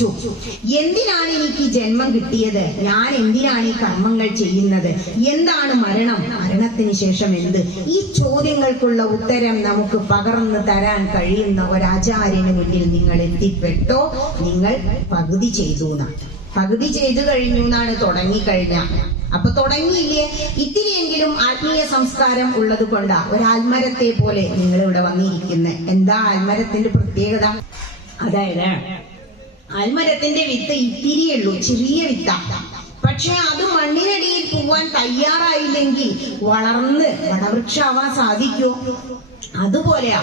ചോദിച്ചു, എന്തിനാണ് എനിക്ക് ജന്മം കിട്ടിയത്? ഞാൻ എന്തിനാണ് ഈ കർമ്മങ്ങൾ ചെയ്യുന്നത്? എന്താണ് മരണം? മരണത്തിന് ശേഷം എന്ത്? ഈ ചോദ്യങ്ങൾക്കുള്ള ഉത്തരം നമുക്ക് പകർന്നു തരാൻ കഴിയുന്ന ഒരാചാര്യന് മുന്നിൽ നിങ്ങൾ എത്തിപ്പെട്ടോ? നിങ്ങൾ പകുതി ചെയ്തു എന്നാണ്. പകുതി ചെയ്തു കഴിഞ്ഞു എന്നാണ് തുടങ്ങിക്കഴിഞ്ഞ. അപ്പൊ തുടങ്ങിയില്ലേ? ഇത്തിരിയെങ്കിലും ആത്മീയ സംസ്കാരം ഉള്ളത് കൊണ്ടാ ഒരാൽമരത്തെ പോലെ നിങ്ങൾ ഇവിടെ വന്നിരിക്കുന്നത്. എന്താ ആൽമരത്തിന്റെ പ്രത്യേകത? അതായത് ആൽമരത്തിന്റെ വിത്ത് ഇത്തിരിയേ ഉള്ളൂ, ചെറിയ വിത്ത. പക്ഷെ അത് മണ്ണിനടിയിൽ പോവാൻ തയ്യാറായില്ലെങ്കിൽ വളർന്ന് വടവൃക്ഷമാവാൻ സാധിക്കുമോ? അതുപോലെയാ.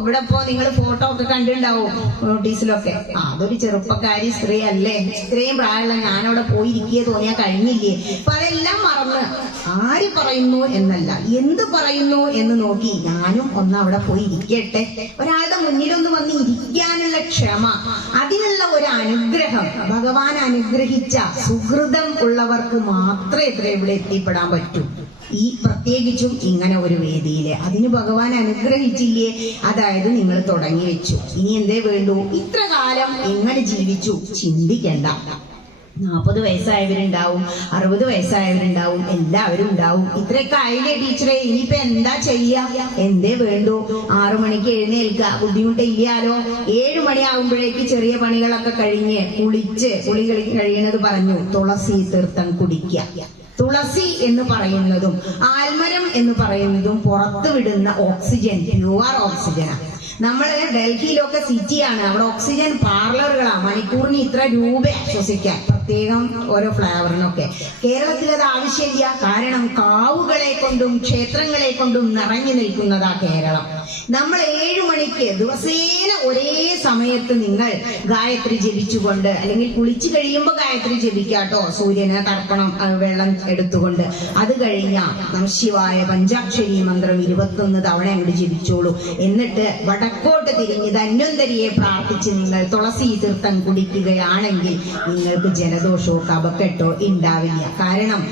ഇവിടെ നിങ്ങൾ ഫോട്ടോ ഒക്കെ കണ്ടിട്ടുണ്ടാവും നോട്ടീസിലൊക്കെ. അതൊരു ചെറുപ്പക്കാരി സ്ത്രീ അല്ലേ, ഇത്രയും പ്രായമുള്ള ഞാനവിടെ പോയിരിക്കുക തോന്നിയാ കഴിഞ്ഞില്ലേ? അപ്പൊ അതെല്ലാം മറന്ന് ആര് പറയുന്നു എന്നല്ല, എന്ത് പറയുന്നു എന്ന് നോക്കി ഞാനും ഒന്ന് അവിടെ പോയി ഇരിക്കട്ടെ. ഒരാളുടെ മുന്നിലൊന്ന് വന്ന് ഇരിക്കാനുള്ള ക്ഷമ, അതിനുള്ള ഒരു അനുഗ്രഹം ഭഗവാൻ അനുഗ്രഹിച്ച സുഹൃതം ഉള്ളവർക്ക് മാത്രമേ ഇവിടെ എത്തിപ്പെടാൻ പറ്റൂ. ഈ പ്രത്യേകിച്ചും ഇങ്ങനെ ഒരു വേദിയില് അതിന് ഭഗവാൻ അനുഗ്രഹിച്ചില്ലേ? അതായത് നിങ്ങൾ തുടങ്ങി വെച്ചു. ഇനി എന്തേ വേണ്ടു? ഇത്ര കാലം എങ്ങനെ ജീവിച്ചു ചിന്തിക്കണ്ട. 40 വയസ്സായവരുണ്ടാവും, 60 വയസ്സായവരുണ്ടാവും, എല്ലാവരും ഉണ്ടാവും. ഇത്രയൊക്കെ ആയില്ലേ ടീച്ചറെ? ഇനിയിപ്പോ എന്താ ചെയ്യാ? എന്തേ വേണ്ടു? 6 മണിക്ക് എഴുന്നേൽക്കുക, ബുദ്ധിമുട്ടില്ലാലോ. 7 മണിയാകുമ്പോഴേക്ക് ചെറിയ പണികളൊക്കെ കഴിഞ്ഞ് കുളി കഴിയണത് പറഞ്ഞു തുളസി തീർത്ഥം കുടിക്കുക. തുളസി എന്ന് പറയുന്നതും ആൽമരം എന്ന് പറയുന്നതും പുറത്തു വിടുന്ന ഓക്സിജൻ പ്യുവർ ഓക്സിജനാണ്. നമ്മള് ഡൽഹിയിലൊക്കെ സിറ്റിയാണ്, അവിടെ ഓക്സിജൻ പാർലറുകളാ, മണിക്കൂറിന് ഇത്ര രൂപ ശ്വസിക്കാൻ, പ്രത്യേകം ഓരോ ഫ്ലേവറിനൊക്കെ. കേരളത്തിൽ അത് ആവശ്യമില്ല. കാരണം കാവുകളെ കൊണ്ടും ക്ഷേത്രങ്ങളെ കൊണ്ടും നിറഞ്ഞു നിൽക്കുന്നതാ കേരളം. നമ്മൾ 7 മണിക്ക് ദിവസേന ഒരേ സമയത്ത് നിങ്ങൾ ഗായത്രി ജപിച്ചുകൊണ്ട്, അല്ലെങ്കിൽ കുളിച്ചു കഴിയുമ്പോൾ ഗായത്രി ജപിക്കാട്ടോ, സൂര്യന് തർപ്പണം വെള്ളം എടുത്തുകൊണ്ട്. അത് കഴിഞ്ഞ നമഃശിവായ പഞ്ചാക്ഷരി മന്ത്രം 21 തവണ അങ്ങോട്ട് ജപിച്ചോളൂ. എന്നിട്ട് വടക്കോട്ട് തിരിഞ്ഞ് ധന്വന്തരിയെ പ്രാർത്ഥിച്ച് നിങ്ങൾ തുളസി തീർത്ഥം കുടിക്കുകയാണെങ്കിൽ നിങ്ങൾക്ക് ജലദോഷമോ കഫക്കെട്ടോ ഉണ്ടാവില്ല. കാരണം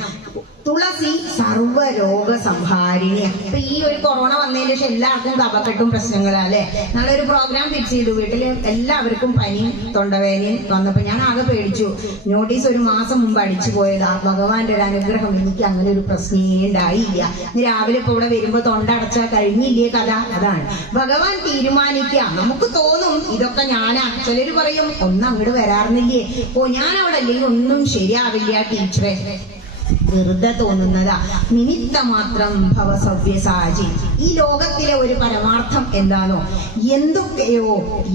തുളസി സർവ്വരോഗ സംഹാരിണി. അപ്പൊ ഈ ഒരു കൊറോണ വന്നതിന് ശേഷം എല്ലാവർക്കും കഫക്കെട്ടും പ്രശ്നങ്ങളാ അല്ലെ. നാളെ പ്രോഗ്രാം ഫിക്സ് ചെയ്തു, വീട്ടില് എല്ലാവർക്കും പനിയും തൊണ്ടവേനയും വന്നപ്പോ ഞാൻ ആകെ പേടിച്ചു. നോട്ടീസ് 1 മാസം മുമ്പ് അടിച്ചു പോയതാ. ഭഗവാന്റെ ഒരു അനുഗ്രഹം, എനിക്ക് അങ്ങനെ ഒരു പ്രശ്നമേ ഉണ്ടായില്ല. രാവിലെ ഇപ്പൊ ഇവിടെ വരുമ്പോ തൊണ്ട അടച്ചാൽ കഴിഞ്ഞില്ലേ കഥ. അതാണ് ഭഗവാൻ തീരുമാനിക്കുക. നമുക്ക് തോന്നും ഇതൊക്കെ ഞാനാ. ചിലര് പറയും ഒന്നും അങ്ങോട്ട് വരാറുന്നില്ലേ, ഞാൻ അവിടെ അല്ലെങ്കിൽ ഒന്നും ശരിയാവില്ല ടീച്ചറെ. വെറുതെ തോന്നുന്നതാ. നിമിത്ത മാത്രം ഭവസവ്യസാചി. ഈ ലോകത്തിലെ ഒരു പരമാർത്ഥം എന്താണോ? എന്തൊക്കെയോ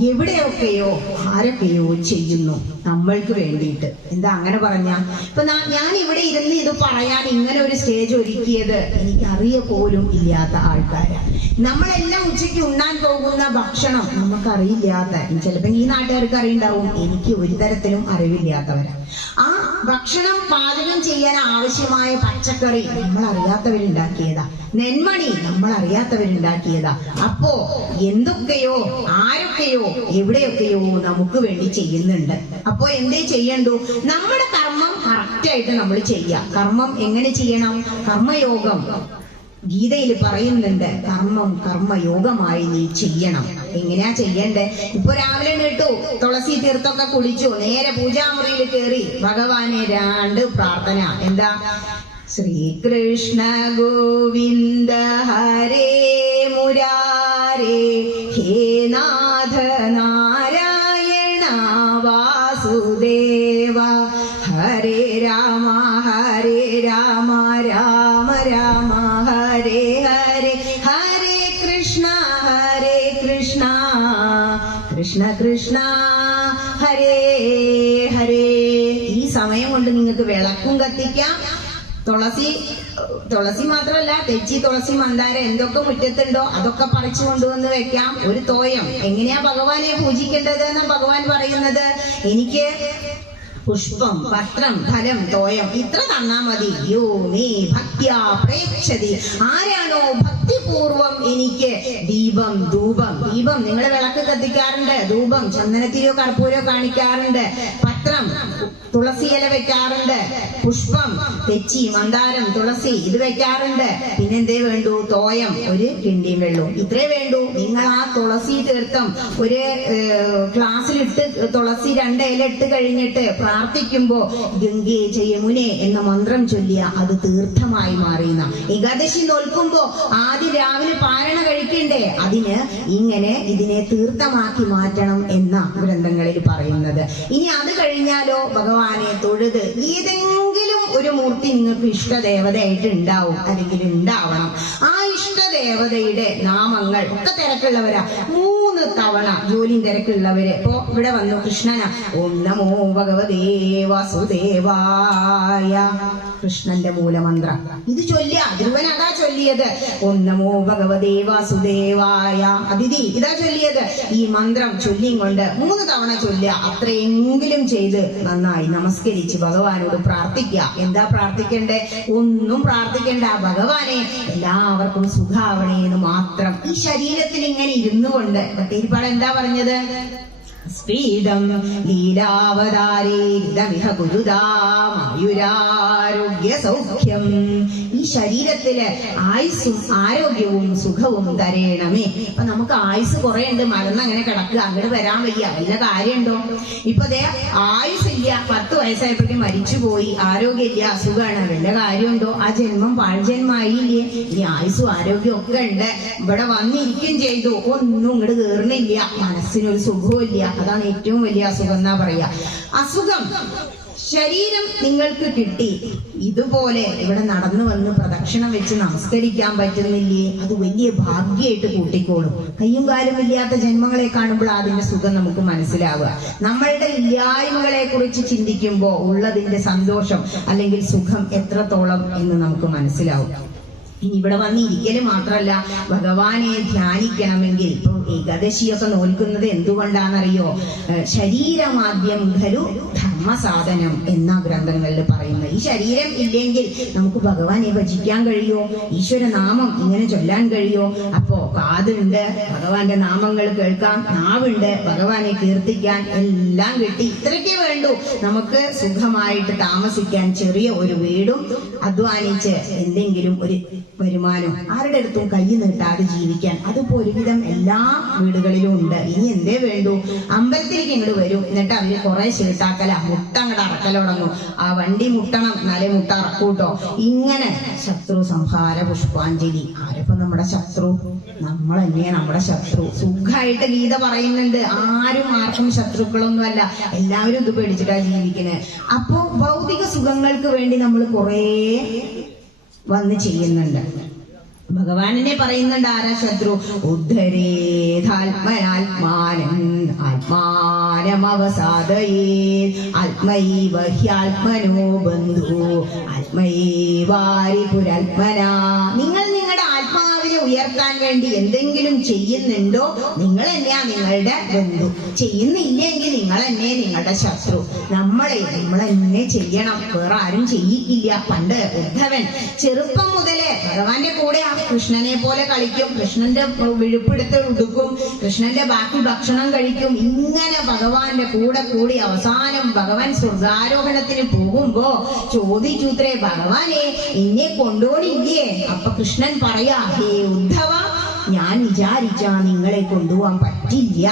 എവിടെയൊക്കെയോ ആരൊക്കെയോ ചെയ്യുന്നു നമ്മൾക്ക് വേണ്ടിയിട്ട്. എന്താ അങ്ങനെ പറഞ്ഞ? ഇപ്പൊ ഞാൻ ഇവിടെ ഇരുന്ന് ഇത് പറയാൻ ഇങ്ങനെ ഒരു സ്റ്റേജ് ഒരുക്കിയത് എനിക്കറിയ പോലും ഇല്ലാത്ത ആൾക്കാരാണ്. നമ്മളെല്ലാം ഉച്ചയ്ക്ക് ഉണ്ണാൻ പോകുന്ന ഭക്ഷണം നമുക്കറിയില്ലാത്ത, ചിലപ്പോ ഈ നാട്ടുകാർക്ക് അറിയുണ്ടാവും, എനിക്ക് ഒരു തരത്തിലും അറിവില്ലാത്തവരാണ്. ആ ഭക്ഷണം പാചകം ചെയ്യാൻ ആവശ്യമായ പച്ചക്കറി നമ്മൾ അറിയാത്തവരുണ്ടാക്കിയതാ, നെന്മണി നമ്മൾ അറിയാത്തവരുണ്ടാക്കിയതാ. അപ്പോ എന്തൊക്കെയോ ആരൊക്കെയോ എവിടെയൊക്കെയോ നമുക്ക് വേണ്ടി ചെയ്യുന്നുണ്ട്. അപ്പോ എന്തേ ചെയ്യണ്ടു? നമ്മുടെ കർമ്മം കറക്റ്റായിട്ട് നമ്മൾ ചെയ്യാം. കർമ്മം എങ്ങനെ ചെയ്യണം? കർമ്മയോഗം ഗീതയിൽ പറയുന്നുണ്ട്. കർമ്മം കർമ്മയോഗമായി നീ ചെയ്യണം. എങ്ങനെയാ ചെയ്യണ്ടേ? ഇപ്പൊ രാവിലെ കേട്ടു, തുളസി തീർത്തൊക്കെ കുളിച്ചു, നേരെ പൂജാമുറിയിൽ കയറി ഭഗവാനെ 2 പ്രാർത്ഥന. എന്താ? ശ്രീകൃഷ്ണ ഗോവിന്ദ ഹരേ മുരാരേ ഹേ നാഥ നാരായണ വാസുദേവ ഹരേ രാമ രാമ രാമ ഹരേ ഹരേ ഹരേ കൃഷ്ണ കൃഷ്ണ കൃഷ്ണ ഹരേ ഹരേ. ഈ സമയം കൊണ്ട് നിങ്ങൾക്ക് വിളക്കും കത്തിക്കാം. തുളസി മാത്രമല്ല, തെച്ചി, തുളസി, മന്ദാരം എന്തൊക്കെ മുറ്റത്തുണ്ടോ അതൊക്കെ പറിച്ചു കൊണ്ടുവന്ന് വെക്കാം. ഒരു തോയം. എങ്ങനെയാ ഭഗവാനെ പൂജിക്കേണ്ടത് എന്ന് ഭഗവാൻ പറയുന്നത്? എനിക്ക് പുഷ്പം, പത്രം, ഫലം, തോയം ഇത്ര തന്നാ മതി. യോ മേ ഭക്ത്യാ പ്രേക്ഷതി. ആരാണോ ഭക്തിപൂർവം എനിക്ക് ദീപം, ധൂപം. ദീപം നിങ്ങൾ വിളക്ക് കത്തിക്കാറുണ്ട്, ധൂപം ചന്ദനത്തിരോ കർപ്പൂരോ കാണിക്കാറുണ്ട്, പത്രം, തുളസി ഇല വെക്കാറുണ്ട്, പുഷ്പം, തെച്ചി, മന്ദാരം, തുളസി ഇത് വെക്കാറുണ്ട്. പിന്നെന്തേ വേണ്ടു? തോയം, ഒരു കിണ്ടിയും വെള്ളവും, ഇത്രേ വേണ്ടു. നിങ്ങൾ ആ തുളസി തീർത്ഥം ഒരു ഗ്ലാസ്സിലിട്ട് തുളസി 2 ഇല ഇട്ട് കഴിഞ്ഞിട്ട് പ്രാർത്ഥിക്കുമ്പോ ഗംഗേ ജയമുനെ എന്ന മന്ത്രം ചൊല്ലിയ അത് തീർത്ഥമായി മാറിയുന്ന. ഏകാദശി നോൽക്കുമ്പോ ആദ്യം രാവിലെ പാരണ കഴിക്കണ്ടേ, അതിന് ഇങ്ങനെ ഇതിനെ തീർത്ഥമാക്കി മാറ്റണം എന്ന ഗ്രന്ഥങ്ങളിൽ പറയുന്നത്. ഇനി അത് കഴിഞ്ഞാലോ ഭഗവാനെ തൊഴുത് ഏതെങ്കിലും ഒരു മൂർത്തി നിങ്ങൾക്ക് ഇഷ്ടദേവതയായിട്ട് ഉണ്ടാവും, അല്ലെങ്കിൽ ഉണ്ടാവണം. ആ ഇഷ്ടദേവതയുടെ നാമങ്ങൾ ഒക്കെ തിരക്കുള്ളവരാ 3 തവണ ജോലിയും തിരക്കുള്ളവര് ഇപ്പോ ഇവിടെ വന്നു കൃഷ്ണനാ, ഓം നമോ ഭഗവതേ വാസുദേവായ, കൃഷ്ണന്റെ മൂലമന്ത്രം ഇത് ചൊല്ലിയ ധ്രുവൻ അതാ ചൊല്ലിയത്. ഓം നമോ ഭഗവതേ വാസുദേവായ, അതിഥി ഇതാ ചൊല്ലിയത്. ഈ മന്ത്രം ചൊല്ലിയും കൊണ്ട് 3 തവണ ചൊല്ലുക. അത്രയെങ്കിലും ചെയ്ത് നന്നായി നമസ്കരിച്ച് ഭഗവാനോട് പ്രാർത്ഥിക്കുക. എന്താ പ്രാർത്ഥിക്കണ്ടേ? ഒന്നും പ്രാർത്ഥിക്കണ്ട, ഭഗവാനെ എല്ലാവർക്കും സുഖാവണേ എന്ന് മാത്രം. ഈ ശരീരത്തിൽ ഇങ്ങനെ ഇരുന്നു കൊണ്ട് ഭട്ടതിരിപ്പാട് എന്താ പറഞ്ഞത്? സ്ഫീതം ലീലാവതാരേരിതമിഹ ഗുരുദാമായുരാരോഗ്യ സൗഖ്യം. ഈ ശരീരത്തില് ആയുസ്സും ആരോഗ്യവും സുഖവും തരേണമേ. അപ്പൊ നമുക്ക് ആയുസ് കുറെ ഉണ്ട്, മലന്നങ്ങനെ കിടക്കുക, അങ്ങോട്ട് വരാൻ വയ്യ, വല്ല കാര്യമുണ്ടോ? ഇപ്പൊ ദേ ആയുസില്ല, 10 വയസ്സായപ്പോഴേക്കും മരിച്ചുപോയി, ആരോഗ്യമില്ല, അസുഖമാണ്, വല്ല കാര്യമുണ്ടോ? ആ ജന്മം പാഴ്ജന്മായില്ലേ? ഇനി ആയുസ്സും ആരോഗ്യം ഒക്കെ ഉണ്ട്, ഇവിടെ വന്നിരിക്കും ചെയ്തു, ഒന്നും ഇങ്ങോട്ട് കേറണില്ല, മനസ്സിനൊരു സുഖവും ഇല്ല. അതാണ് ഏറ്റവും വലിയ അസുഖം എന്നാ പറയാ. അസുഖം ശരീരം നിങ്ങൾക്ക് കിട്ടി, ഇതുപോലെ ഇവിടെ നടന്നു വന്ന് പ്രദക്ഷിണം വെച്ച് നമസ്കരിക്കാൻ പറ്റുന്നില്ലേ? അത് വലിയ ഭാഗ്യമായിട്ട് കൂട്ടിക്കോളും. കയ്യും കാലും ഇല്ലാത്ത ജന്മങ്ങളെ കാണുമ്പോൾ അതിന്റെ സുഖം നമുക്ക് മനസ്സിലാവുക. നമ്മളുടെ ഇല്ലായ്മകളെ കുറിച്ച് ചിന്തിക്കുമ്പോൾ ഉള്ളതിന്റെ സന്തോഷം അല്ലെങ്കിൽ സുഖം എത്രത്തോളം എന്ന് നമുക്ക് മനസ്സിലാവും. ഇനി ഇവിടെ വന്നിരിക്കല് മാത്രല്ല, ഭഗവാനെ ധ്യാനിക്കണമെങ്കിൽ ഇപ്പൊ ഏകാദശിയൊക്കെ നോൽക്കുന്നത് എന്തുകൊണ്ടാണെന്നറിയോ? ശരീരമാദ്യം ഖലു ധർമ്മസാധനം എന്ന ഗ്രന്ഥങ്ങളിൽ പറയുന്നത്. ഈ ശരീരം ഇല്ലെങ്കിൽ നമുക്ക് ഭഗവാനെ ഭജിക്കാൻ കഴിയോ? ഈശ്വരനാമം ഇങ്ങനെ ചൊല്ലാൻ കഴിയോ? അപ്പോ കാതുണ്ട്, ഭഗവാന്റെ നാമങ്ങൾ കേൾക്കാം, നാവുണ്ട്, ഭഗവാനെ കീർത്തിക്കാൻ, എല്ലാം കിട്ടി. ഇത്രയ്ക്കേ വേണ്ടൂ നമുക്ക് സുഖമായിട്ട് താമസിക്കാൻ. ചെറിയ ഒരു വീടും അധ്വാനിച്ച് എന്തെങ്കിലും ഒരു വരുമാനം, ആരുടെ അടുത്തും കൈ നീട്ടാതെ ജീവിക്കാൻ, അതിപ്പോ ഒരുവിധം എല്ലാ വീടുകളിലും ഉണ്ട്. ഇനി എന്തേ വേണ്ടു? അമ്പലത്തിലേക്ക് ഇങ്ങോട്ട് വരും, എന്നിട്ട് അവര് കുറെ ചീട്ടാക്കല, മുട്ട അങ്ങോട്ട് അറക്കല തുടങ്ങും. ആ വണ്ടി മുട്ടണം, എന്നാലേ മുട്ട അറക്കൂട്ടോ. ഇങ്ങനെ ശത്രു സംഹാര പുഷ്പാഞ്ജലി. ആരപ്പോ നമ്മുടെ ശത്രു? നമ്മൾ തന്നെയാണ് നമ്മുടെ ശത്രു. സുഖമായിട്ട് ഗീത പറയുന്നുണ്ട്, ആരും ആർക്കും ശത്രുക്കളൊന്നുമല്ല, എല്ലാവരും ഇത് പേടിച്ചിട്ടാ ജീവിക്കുന്നത്. അപ്പോ ഭൗതിക സുഖങ്ങൾക്ക് വേണ്ടി നമ്മൾ കുറേ വന്ന് ചെയ്യുന്നുണ്ട്. ഭഗവാനെ പറയുന്നുണ്ട്, ആരാ ശത്രു? ഉദ്ധരേധാത്മനാത്മാനം ആത്മാനമവസാദയേ ആത്മൈവ ഹ്യാത്മനോ ബന്ധു ആത്മൈവാരി പുരാത്മനാ. നിങ്ങൾ നിങ്ങളുടെ ആത്മാവിനെ ഉയർത്താൻ വേണ്ടി എന്തെങ്കിലും ചെയ്യുന്നുണ്ടോ, നിങ്ങൾ തന്നെയാ നിങ്ങളുടെ ബന്ധു. ചെയ്യുന്നില്ലെങ്കിൽ നിങ്ങൾ തന്നെ നിങ്ങളുടെ ശത്രു. നമ്മൾ തന്നെ ചെയ്യണം, വേറെ ആരും ചെയ്യിക്കില്ല. പണ്ട് ഉദ്ധവൻ ചെറുപ്പം മുതലേ ഭഗവാന്റെ കൂടെ കൃഷ്ണനെ പോലെ കളിക്കും, കൃഷ്ണന്റെ വിഴുപ്പെടുത്ത് ഉടുക്കും, കൃഷ്ണന്റെ ബാക്കി ഭക്ഷണം കഴിക്കും. ഇങ്ങനെ ഭഗവാന്റെ കൂടെ കൂടി അവസാനം ഭഗവാൻ സ്വർഗാരോഹണത്തിന് പോകുമ്പോ ചോദിച്ചൂത്രേ, ഭഗവാനെ എന്നെ കൊണ്ടുപോണില്ലേ? അപ്പൊ കൃഷ്ണൻ പറയാ, ഹേ ഉദ്ധവ, ഞാൻ വിചാരിച്ചാ നിങ്ങളെ കൊണ്ടുപോകാൻ പറ്റില്ല.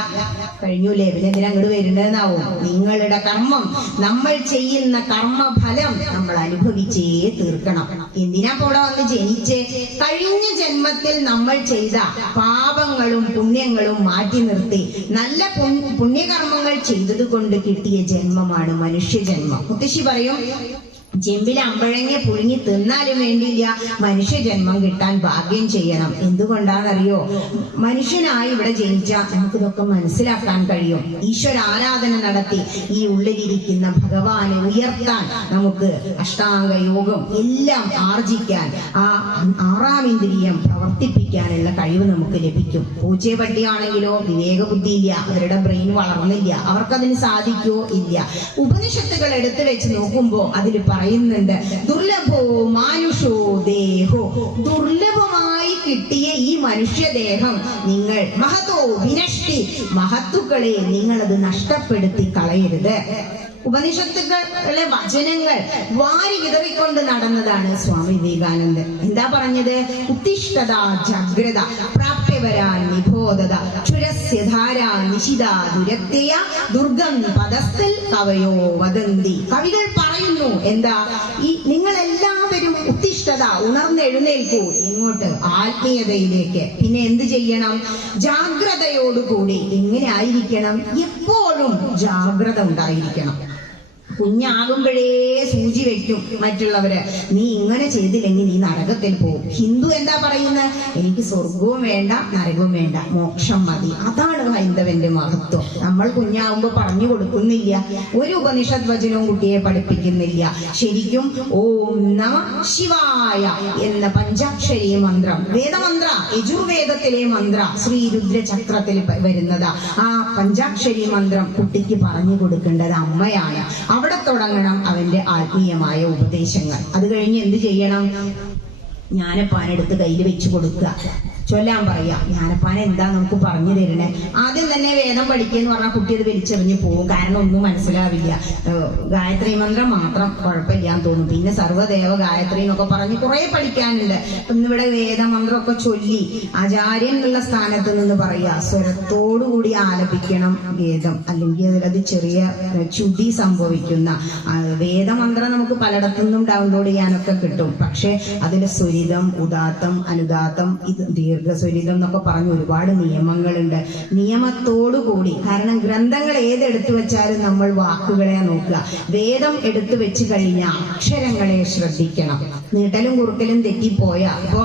കഴിഞ്ഞൂലേ, പിന്നെ എന്തിനാ അങ്ങോട്ട് വരുന്നതെന്നാവും. നിങ്ങളുടെ കർമ്മം, നമ്മൾ ചെയ്യുന്ന കർമ്മഫലം നമ്മൾ അനുഭവിച്ചേ തീർക്കണം. എന്തിനാ ഇവിടെ വന്ന് ജനിച്ച്? കഴിഞ്ഞ ജന്മത്തിൽ നമ്മൾ ചെയ്ത പാപങ്ങളും പുണ്യങ്ങളും മാറ്റി നിർത്തി നല്ല പുണ്യകർമ്മങ്ങൾ ചെയ്തത് കൊണ്ട് കിട്ടിയ ജന്മമാണ് മനുഷ്യജന്മം. മുത്തശ്ശി പറയും, ചെമ്പിൽ അമ്പഴങ്ങ പുഴുങ്ങി തിന്നാലും വേണ്ടിയില്ല, മനുഷ്യജന്മം കിട്ടാൻ ഭാഗ്യം ചെയ്യണം. എന്തുകൊണ്ടാണെന്നറിയോ? മനുഷ്യനായി ഇവിടെ ജനിച്ചാൽ നമുക്കിതൊക്കെ മനസ്സിലാക്കാൻ കഴിയും. ഈശ്വര ആരാധന നടത്തി ഈ ഉള്ളിലിരിക്കുന്ന ഭഗവാനെ ഉയർത്താൻ, നമുക്ക് അഷ്ടാംഗ യോഗം എല്ലാം ആർജിക്കാൻ, ആ 6ാം ഇന്ദ്രിയം പ്രവർത്തിപ്പിക്കാനുള്ള കഴിവ് നമുക്ക് ലഭിക്കും. പൂച്ചയെ പട്ടിയാണെങ്കിലോ വിവേകബുദ്ധി ഇല്ല, അവരുടെ ബ്രെയിൻ വളർന്നില്ല, അവർക്കതിന് സാധിക്കോ? ഇല്ല. ഉപനിഷത്തുകൾ എടുത്തു വെച്ച് നോക്കുമ്പോ അതിൽ പറയുന്നുണ്ട്, ദുർലഭോ മാനുഷോ ദേഹോ. ദുർലഭമായി കിട്ടിയ ഈ മനുഷ്യദേഹം നിങ്ങൾ മഹതോ വിനഷ്ടി, മഹത്തുക്കളെ നിങ്ങളത് നഷ്ടപ്പെടുത്തി കളയരുത്. ഉപനിഷത്തുക്കളിലെ വചനങ്ങൾ വാരി വിതറിക്കൊണ്ട് നടന്നതാണ് സ്വാമി വിവേകാനന്ദൻ. എന്താ പറഞ്ഞത്? ഉത്തിഷ്ഠത ജാഗ്രത പ്രാപ്യവരാ നിബോധത ക്ഷുരസ്യ ധാരാ നിശിത ദുരത്യയ ദുർഗം പദസ്ഥൽ കവയോ വദന്തി. കവികൾ പറയുന്നു എന്താ? ഈ നിങ്ങൾ എല്ലാവരും ഉത്തിഷ്ഠത, ഉണർന്നെഴുന്നേൽക്കൂ ഇങ്ങോട്ട് ആത്മീയതയിലേക്ക്. പിന്നെ എന്ത് ചെയ്യണം? ജാഗ്രതയോടുകൂടി. എങ്ങനെ ആയിരിക്കണം? എപ്പോഴും ജാഗ്രത ഉണ്ടായിരിക്കണം. കുഞ്ഞാകുമ്പോഴേ സൂചി വെക്കും മറ്റുള്ളവര്, നീ ഇങ്ങനെ ചെയ്തില്ലെങ്കിൽ നീ നരകത്തിൽ പോകും. ഹിന്ദു എന്താ പറയുന്നത്? എനിക്ക് സ്വർഗവും വേണ്ട നരകവും വേണ്ട, മോക്ഷം മതി. അതാണ് ഹൈന്ദവന്റെ മഹത്വം. നമ്മൾ കുഞ്ഞാവുമ്പോ പറഞ്ഞു കൊടുക്കുന്നില്ല, ഒരു ഉപനിഷത് വചനവും കുട്ടിയെ പഠിപ്പിക്കുന്നില്ല. ശരിക്കും ഓം നമ ശിവായ എന്ന പഞ്ചാക്ഷരി മന്ത്രം, വേദമന്ത്ര, യജുർവേദത്തിലെ മന്ത്ര, ശ്രീരുദ്ര ചക്രത്തിൽ വരുന്നത്. ആ പഞ്ചാക്ഷരി മന്ത്രം കുട്ടിക്ക് പറഞ്ഞു കൊടുക്കേണ്ടത് അമ്മയാണ്. അവിടെ തുടങ്ങണം അവന്റെ ആത്മീയമായ ഉപദേശങ്ങൾ. അത് കഴിഞ്ഞ് എന്ത് ചെയ്യണം? ജ്ഞാനപ്പാനെടുത്ത് കയ്യിൽ വെച്ച് കൊടുക്കുക, ചൊല്ലാൻ പറയാ. ജ്ഞാനപ്പാന എന്താ നമുക്ക് പറഞ്ഞു തരണേ? ആദ്യം തന്നെ വേദം പഠിക്കുക പറഞ്ഞാൽ കുട്ടി അത് വലിച്ചെറിഞ്ഞ് പോകും, കാരണം ഒന്നും മനസ്സിലാവില്ല. ഗായത്രി മന്ത്രം മാത്രം കുഴപ്പമില്ലാന്ന് തോന്നും. പിന്നെ സർവ്വദേവ ഗായത്രി എന്നൊക്കെ പറഞ്ഞ് കുറെ പഠിക്കാനുണ്ട്. ഇന്നിവിടെ വേദമന്ത്രമൊക്കെ ചൊല്ലി ആചാര്യൻ എന്നുള്ള സ്ഥാനത്ത് നിന്ന് പറയാ, സ്വരത്തോടുകൂടി ആലപിക്കണം വേദം, അല്ലെങ്കിൽ അത് ചെറിയ ചുതി സംഭവിക്കുന്ന വേദമന്ത്രം നമുക്ക് പലയിടത്തുനിന്നും ഡൗൺലോഡ് ചെയ്യാനൊക്കെ കിട്ടും. പക്ഷെ അതിൽ സ്വരിതം, ഉദാത്തം, അനുദാത്തം, ഇത് ദീർഘസ്വരിതം എന്നൊക്കെ പറഞ്ഞ് ഒരുപാട് നിയമങ്ങളുണ്ട്. നിയമത്തോടുകൂടി, കാരണം ഗ്രന്ഥങ്ങൾ ഏതെടുത്തു വെച്ചാലും നമ്മൾ വാക്കുകളെ നോക്കുക. വേദം എടുത്തു വെച്ച് കഴിഞ്ഞാൽ അക്ഷരങ്ങളെ ശ്രദ്ധിക്കണം. നീട്ടലും കുറുക്കലും തെറ്റിപ്പോയാ ഇപ്പൊ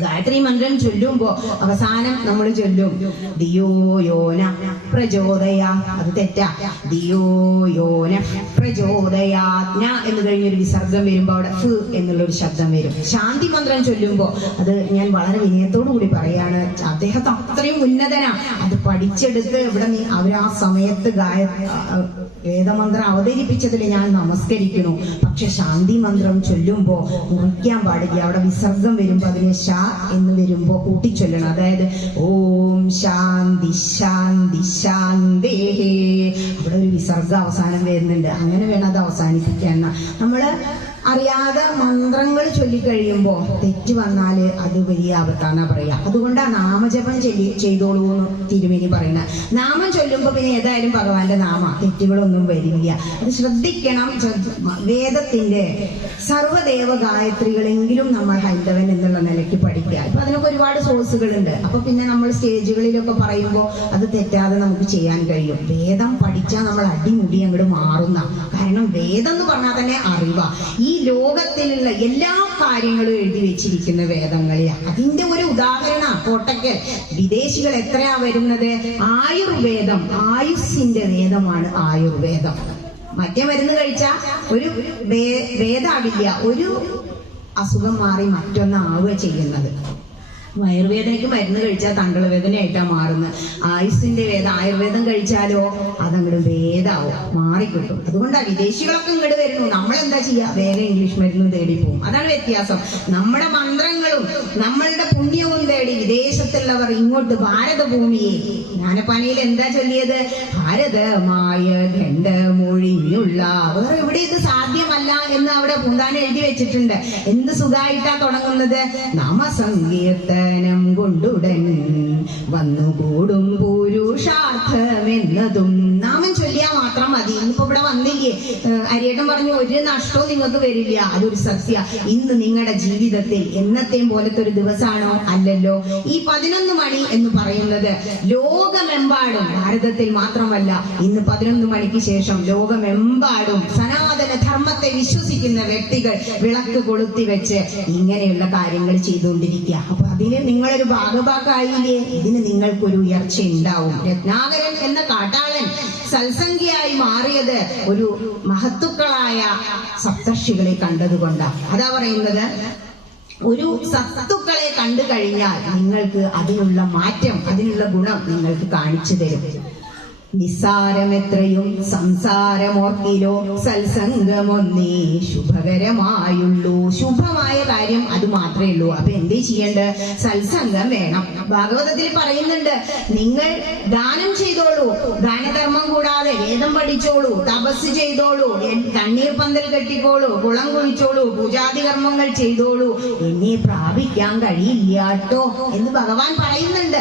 ഗായത്രി മന്ത്രം ചൊല്ലുമ്പോ അവസാനം നമ്മൾ ചൊല്ലും ദിയോ യോന പ്രചോദയ, അത് തെറ്റാ. ദിയോ യോന പ്രചോദയാജ്ഞ എന്ന് കഴിഞ്ഞൊരു വിസർഗം വരുമ്പോ അവിടെ ഫ് എന്നുള്ളൊരു ശബ്ദം വരും. ശാന്തി മന്ത്രം ചൊല്ലുമ്പോ, അത് ഞാൻ വളരെ വിനയത്തോടു കൂടി പറയാണ്, അദ്ദേഹത്തെ അത്രയും ഉന്നതനാ, അത് പഠിച്ചെടുത്ത് ഇവിടെ അവർ ആ സമയത്ത് വേദമന്ത്രം അവതരിപ്പിച്ചതിൽ ഞാൻ നമസ്കരിക്കുന്നു. പക്ഷെ ശാന്തി മന്ത്രം ചൊല്ലുമ്പോ മുറിക്കാൻ പാടില്ല. അവിടെ വിസർഗം വരുമ്പോ അതിനെ ശ എന്ന് വരുമ്പോ കൂട്ടിച്ചൊല്ലണം. അതായത് ഓം ശാന്തി ശാന്തി ശാന്തേഹേ, അവിടെ ഒരു വിസർഗം അവസാനം വരുന്നുണ്ട്. അങ്ങനെ വേണം അത് അവസാനിപ്പിക്കാൻ. നമ്മള് അറിയാതെ മന്ത്രങ്ങൾ ചൊല്ലിക്കഴിയുമ്പോ തെറ്റ് വന്നാല് അത് വലിയ ആപത്താന്നാ പറയാ. അതുകൊണ്ടാണ് നാമജപം ചെയ്തോളൂ എന്ന് തിരുമേനി പറയുന്നത്. നാമം ചൊല്ലുമ്പോ പിന്നെ ഏതായാലും ഭഗവാന്റെ നാമ, തെറ്റുകളൊന്നും വരില്ല. അത് ശ്രദ്ധിക്കണം. വേദത്തിന്റെ സർവ്വദേവ ഗായത്രികളെങ്കിലും നമ്മൾ ഹൈന്ദവൻ എന്നുള്ള നിലയ്ക്ക് പഠിക്കുക. ഇപ്പൊ അതിനൊക്കെ ഒരുപാട് സോഴ്സുകളുണ്ട്. അപ്പൊ പിന്നെ നമ്മൾ സ്റ്റേജുകളിലൊക്കെ പറയുമ്പോൾ അത് തെറ്റാതെ നമുക്ക് ചെയ്യാൻ കഴിയും. വേദം പഠിച്ചാൽ നമ്മൾ അടിമുടി അങ്ങോട്ട് മാറുന്ന, കാരണം വേദം എന്ന് പറഞ്ഞാൽ തന്നെ അറിവാ. ഈ ലോകത്തിലുള്ള എല്ലാ കാര്യങ്ങളും എഴുതി വെച്ചിരിക്കുന്ന വേദങ്ങളിലാണ്. അതിന്റെ ഒരു ഉദാഹരണം കോട്ടക്കൽ വിദേശികൾ എത്രയാ വരുന്നത്? ആയുർവേദം, ആയുസ്സിന്റെ വേദമാണ് ആയുർവേദം. മറ്റേ മരുന്ന് കഴിച്ചാൽ ഒരു വേദാവില്ല, ഒരു അസുഖം മാറി മറ്റൊന്നാവുക ചെയ്യുന്നത്. ആയുർവേദയ്ക്ക് മരുന്ന് കഴിച്ചാൽ തങ്കള വേദനയായിട്ടാണ് മാറുന്നത്. ആയുസിന്റെ വേദം ആയുർവേദം കഴിച്ചാലോ അതങ്ങോട്ട് വേദാവും, മാറിക്കിട്ടും. അതുകൊണ്ടാണ് വിദേശികളൊക്കെ ഇങ്ങോട്ട് വരുന്നു. നമ്മളെന്താ ചെയ്യുക? വേഗം ഇംഗ്ലീഷ് മരുന്നും തേടി പോകും. അതാണ് വ്യത്യാസം. നമ്മുടെ മന്ത്രങ്ങളും നമ്മളുടെ പുണ്യവും തേടി വിദേശത്തുള്ളവർ ഇങ്ങോട്ട് ഭാരതഭൂമിയെ, ജ്ഞാനപ്പാനയിൽ എന്താ ചൊല്ലിയത്? ഭാരതമായ ഖണ്ഡമൊഴിഞ്ഞുള്ള, വേറെ ഇവിടെ ഇത് സാധ്യമല്ല എന്ന് അവിടെ പൂന്താനം എഴുതി വെച്ചിട്ടുണ്ട്. എന്ത് സുഖമായിട്ടാ തുടങ്ങുന്നത്? നാമസങ്കീർത്തനം കൊണ്ടുടൻ വന്നുകൂടും പുരുഷാർത്ഥമെന്നതും. നാമം ചൊല്ലിയാ മാത്രം മതി. ഇന്നിപ്പോ ഇവിടെ വന്നില്ലേ, അരിയേട്ടൻ പറഞ്ഞു ഒരു നഷ്ടവും നിങ്ങൾക്ക് വരില്ല. അതൊരു സത്യ. ഇന്ന് നിങ്ങളുടെ ജീവിതത്തിൽ എന്നത്തെയും പോലത്തെ ഒരു ദിവസമാണോ? അല്ലല്ലോ. ഈ 11 മണി എന്ന് പറയുന്നത് ലോകമെമ്പാടും, ഭാരതത്തിൽ മാത്രമല്ല, ഇന്ന് 11 മണിക്ക് ശേഷം ലോകമെമ്പാടും സനാതന ധർമ്മത്തെ വിശ്വസിക്കുന്ന വ്യക്തികൾ വിളക്ക് കൊളുത്തി വെച്ച് ഇങ്ങനെയുള്ള കാര്യങ്ങൾ ചെയ്തുകൊണ്ടിരിക്കുക. അപ്പൊ അതിന് നിങ്ങളൊരു ഭാഗഭാക്കായില്ലേ? ഇതിന് നിങ്ങൾക്കൊരു ഉയർച്ച ഉണ്ടാവും. രത്നാകരൻ എന്ന കാട്ടാളൻ സത്സംഖ്യയായി മാറിയത് ഒരു മഹത്തുക്കളായ സപ്തർഷികളെ കണ്ടതുകൊണ്ടാണ്. അതാ പറയുന്നത്, ഒരു സത്തുക്കളെ കണ്ടു കഴിഞ്ഞാൽ നിങ്ങൾക്ക് അതിനുള്ള മാറ്റം, അതിനുള്ള ഗുണം നിങ്ങൾക്ക് കാണിച്ചു തരും. നിസ്സാരമെത്രയും സംസാരമോർക്കിലോ സത്സംഗമൊന്നേ ശുഭകരമായുള്ളൂ. ശുഭമായ കാര്യം അത് മാത്രമേ ഉള്ളൂ. അപ്പൊ എന്തേ ചെയ്യേണ്ടത്? സത്സംഗം വേണം. ഭാഗവതത്തിൽ പറയുന്നുണ്ട്, നിങ്ങൾ ദാനം ചെയ്തോളൂ, ദാനധർമ്മം കൂടാതെ വേദം പഠിച്ചോളൂ, തപസ് ചെയ്തോളൂ, കണ്ണീർ പന്തൽ കെട്ടിക്കോളൂ, കുളം കുഴിച്ചോളൂ, പൂജാതി കർമ്മങ്ങൾ ചെയ്തോളൂ, എന്നെ പ്രാപിക്കാൻ കഴിയില്ലാട്ടോ എന്ന് ഭഗവാൻ പറയുന്നുണ്ട്.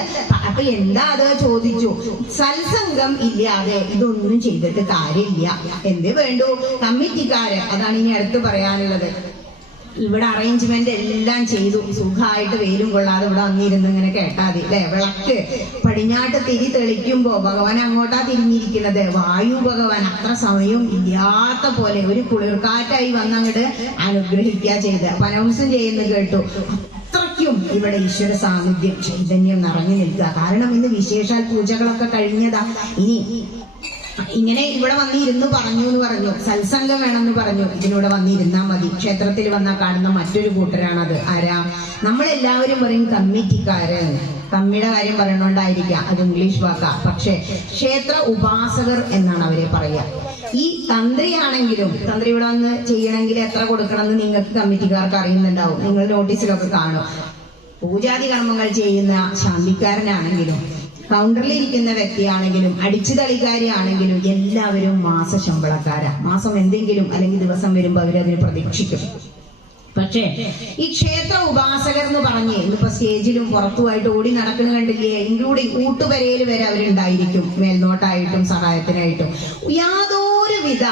അപ്പൊ എന്താ അത് ചോദിച്ചു. സത്സംഗം ഇല്ലാതെ ഇതൊന്നും ചെയ്തിട്ട് കാര്യമില്ല. എന്ത് വേണ്ടു? കമ്മിറ്റിക്കാര്, അതാണ് ഇനി അടുത്ത് പറയാനുള്ളത്. ഇവിടെ അറേഞ്ച്മെന്റ് എല്ലാം ചെയ്തു, സുഖമായിട്ട് വെയിലും കൊള്ളാതെ ഇവിടെ വന്നിരുന്ന് ഇങ്ങനെ കേട്ടാ മതി അല്ലെ. വിളക്ക് പടിഞ്ഞാട്ട് തിരി തെളിക്കുമ്പോ ഭഗവാൻ അങ്ങോട്ടാ തിരിഞ്ഞിരിക്കുന്നത്. വായു ഭഗവാൻ അത്ര സമയവും ഇല്ലാത്ത പോലെ ഒരു കുളിർക്കാറ്റായി വന്നങ്ങോട്ട് അനുഗ്രഹിക്കുക ചെയ്ത് അനൗൺസും ചെയ്യുന്നത് കേട്ടു. അത്രയ്ക്കും ഇവിടെ ഈശ്വര സാന്നിധ്യം ചൈതന്യം നിറഞ്ഞു നിൽക്കുക. കാരണം ഇന്ന് വിശേഷാൽ പൂജകളൊക്കെ കഴിഞ്ഞതാ. ഇനി ഇങ്ങനെ ഇവിടെ വന്നിരുന്നു പറഞ്ഞു എന്ന് പറഞ്ഞു, സത്സംഗം വേണമെന്ന് പറഞ്ഞു, ഇതിലൂടെ വന്നിരുന്നാ മതി. ക്ഷേത്രത്തിൽ വന്നാൽ കാണുന്ന മറ്റൊരു കൂട്ടരാണത്. ആരാ? നമ്മളെല്ലാവരും പറയും കമ്മിറ്റിക്കാര്. കമ്മിയുടെ കാര്യം പറയണോണ്ടായിരിക്കാം, അത് ഇംഗ്ലീഷ് വാക്കാ. പക്ഷെ ക്ഷേത്ര ഉപാസകർ എന്നാണ് അവരെ പറയാ. ഈ തന്ത്രിയാണെങ്കിലും, തന്ത്രി ഇവിടെ വന്ന് ചെയ്യണമെങ്കിൽ എത്ര കൊടുക്കണം എന്ന് നിങ്ങൾക്ക് കമ്മിറ്റിക്കാർക്ക് അറിയുന്നുണ്ടാവും, നിങ്ങൾ നോട്ടീസിലൊക്കെ കാണും. പൂജാതി കർമ്മങ്ങൾ ചെയ്യുന്ന ശാന്തിക്കാരനാണെങ്കിലും, കൗണ്ടറിൽ ഇരിക്കുന്ന വ്യക്തിയാണെങ്കിലും, അടിച്ചു തളിക്കാരിയാണെങ്കിലും എല്ലാവരും മാസ ശമ്പളക്കാരാ. മാസം എന്തെങ്കിലും അല്ലെങ്കിൽ ദിവസം വരുമ്പോ അവരതിന് പ്രതീക്ഷിക്കും. പക്ഷേ ഈ ക്ഷേത്ര ഉപാസകർ എന്ന് പറഞ്ഞ് ഇന്നിപ്പോ സ്റ്റേജിലും പുറത്തുമായിട്ട് ഓടി നടക്കുന്ന കണ്ടില്ലേ, ഇൻക്ലൂഡിങ് കൂട്ടുപരയിൽ വരെ അവരുണ്ടായിരിക്കും, മേൽനോട്ടായിട്ടും സഹായത്തിനായിട്ടും. യാതൊരുവിധ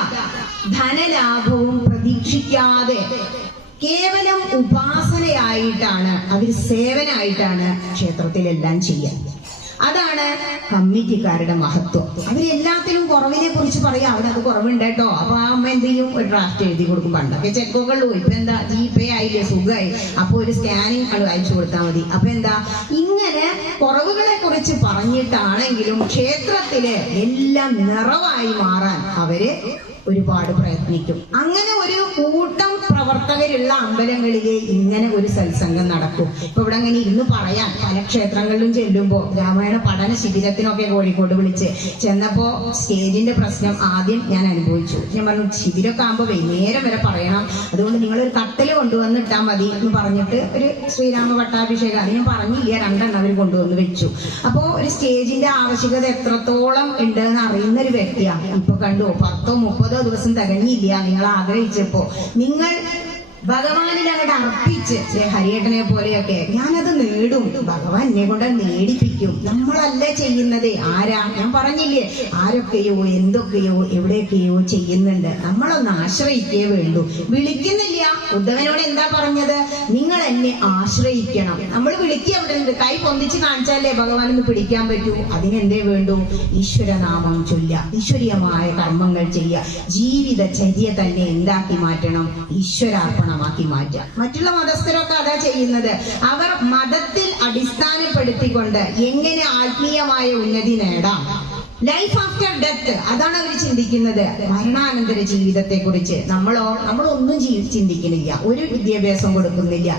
ധനലാഭവും പ്രതീക്ഷിക്കാതെ കേവലം ഉപാസനയായിട്ടാണ്, അവർ സേവനായിട്ടാണ് ക്ഷേത്രത്തിലെല്ലാം ചെയ്യുക. അതാണ് കമ്മിറ്റിക്കാരുടെ മഹത്വം. അവരെല്ലാത്തിലും കുറവിനെ കുറിച്ച് പറയാം. അവിടെ അത് കുറവുണ്ട് കേട്ടോ. അപ്പൊ ആ അമ്മ എന്ത് ചെയ്യും? ഒരു ഡ്രാഫ്റ്റ് എഴുതി കൊടുക്കും. പണ്ടൊക്കെ ചെക്കുകളുള്ളൂ, ഇപ്പൊ എന്താ ജിപേ ആയില്ലേ, സുഖമായി. അപ്പൊ ഒരു സ്കാനിങ് അത് അയച്ചു കൊടുത്താൽ മതി. അപ്പൊ എന്താ, ഇങ്ങനെ കുറവുകളെ കുറിച്ച് പറഞ്ഞിട്ടാണെങ്കിലും ക്ഷേത്രത്തില് എല്ലാം നിറവായി മാറാൻ അവര് ഒരുപാട് പ്രയത്നിക്കും. അങ്ങനെ ഒരു കൂട്ടം പ്രവർത്തകരുള്ള അമ്പലങ്ങളിലെ ഇങ്ങനെ ഒരു സത്സംഗം നടക്കും. ഇപ്പൊ ഇവിടെ അങ്ങനെ ഇരുന്ന് പറയാൻ പല ക്ഷേത്രങ്ങളിലും ചെല്ലുമ്പോ, രാമായണ പഠന ശിബിരത്തിനൊക്കെ കോഴിക്കോട് വിളിച്ച് ചെന്നപ്പോ സ്റ്റേജിന്റെ പ്രശ്നം ആദ്യം ഞാൻ അനുഭവിച്ചു. ഞാൻ പറഞ്ഞു, ശിബിരമൊക്കെ ആകുമ്പോ വൈകുന്നേരം വരെ പറയണം, അതുകൊണ്ട് നിങ്ങളൊരു കട്ടല് കൊണ്ടുവന്നിട്ടാ മതി എന്ന് പറഞ്ഞിട്ട് ഒരു ശ്രീരാമ പട്ടാഭിഷേകം അത് ഞാൻ പറഞ്ഞില്ല, 2 എണ്ണം അവർ കൊണ്ടുവന്ന് വെച്ചു. അപ്പോ ഒരു സ്റ്റേജിന്റെ ആവശ്യകത എത്രത്തോളം ഉണ്ട് എന്ന് അറിയുന്ന ഒരു വ്യക്തിയാണ്. ഇപ്പൊ കണ്ടു 10-30 ദിവസം തികഞ്ഞില്ല. നിങ്ങൾ ആഗ്രഹിച്ചപ്പോ നിങ്ങൾ ഭഗവാനിൽ അങ്ങോട്ട് അർപ്പിച്ച്, ഹരിയേട്ടനെ പോലെയൊക്കെ ഞാനത് നേടും, ഭഗവാൻ എന്നെ കൊണ്ട് നേടിപ്പിക്കും. നമ്മളല്ല ചെയ്യുന്നത്. ആരാ? ഞാൻ പറഞ്ഞില്ലേ, ആരൊക്കെയോ എന്തൊക്കെയോ എവിടെയൊക്കെയോ ചെയ്യുന്നുണ്ട്. നമ്മളൊന്ന് ആശ്രയിക്കേ വേണ്ടൂ. വിളിക്കുന്നില്ല. ഉദ്ധവനോട് എന്താ പറഞ്ഞത്? നിങ്ങൾ എന്നെ ആശ്രയിക്കണം. നമ്മൾ വിളിക്കുക അവിടെ ഉണ്ട്, കൈ പൊന്തിച്ച് കാണിച്ചാലേ ഭഗവാൻ ഒന്ന് പിടിക്കാൻ പറ്റൂ. അതിനെന്തേ വേണ്ടൂ? ഈശ്വരനാമം ചൊല്ല, ഈശ്വരീയമായ കർമ്മങ്ങൾ ചെയ്യുക. ജീവിതചര്യ തന്നെ എന്താക്കി മാറ്റണം? ഈശ്വരാർപ്പണം ാക്കി മാറ്റുക. മറ്റുള്ള മതസ്ഥരൊക്കെ അതാ ചെയ്യുന്നത്. അവർ മതത്തിൽ അടിസ്ഥാനപ്പെടുത്തിക്കൊണ്ട് എങ്ങനെ ആത്മീയമായ ഉന്നതി നേടാം, ലൈഫ് ആഫ്റ്റർ ഡെത്ത്, അതാണ് അവർ ചിന്തിക്കുന്നത്. മരണാനന്തര ജീവിതത്തെ കുറിച്ച് നമ്മളൊന്നും ചിന്തിക്കുന്നില്ല, ഒരു വിദ്യാഭ്യാസം കൊടുക്കുന്നില്ല.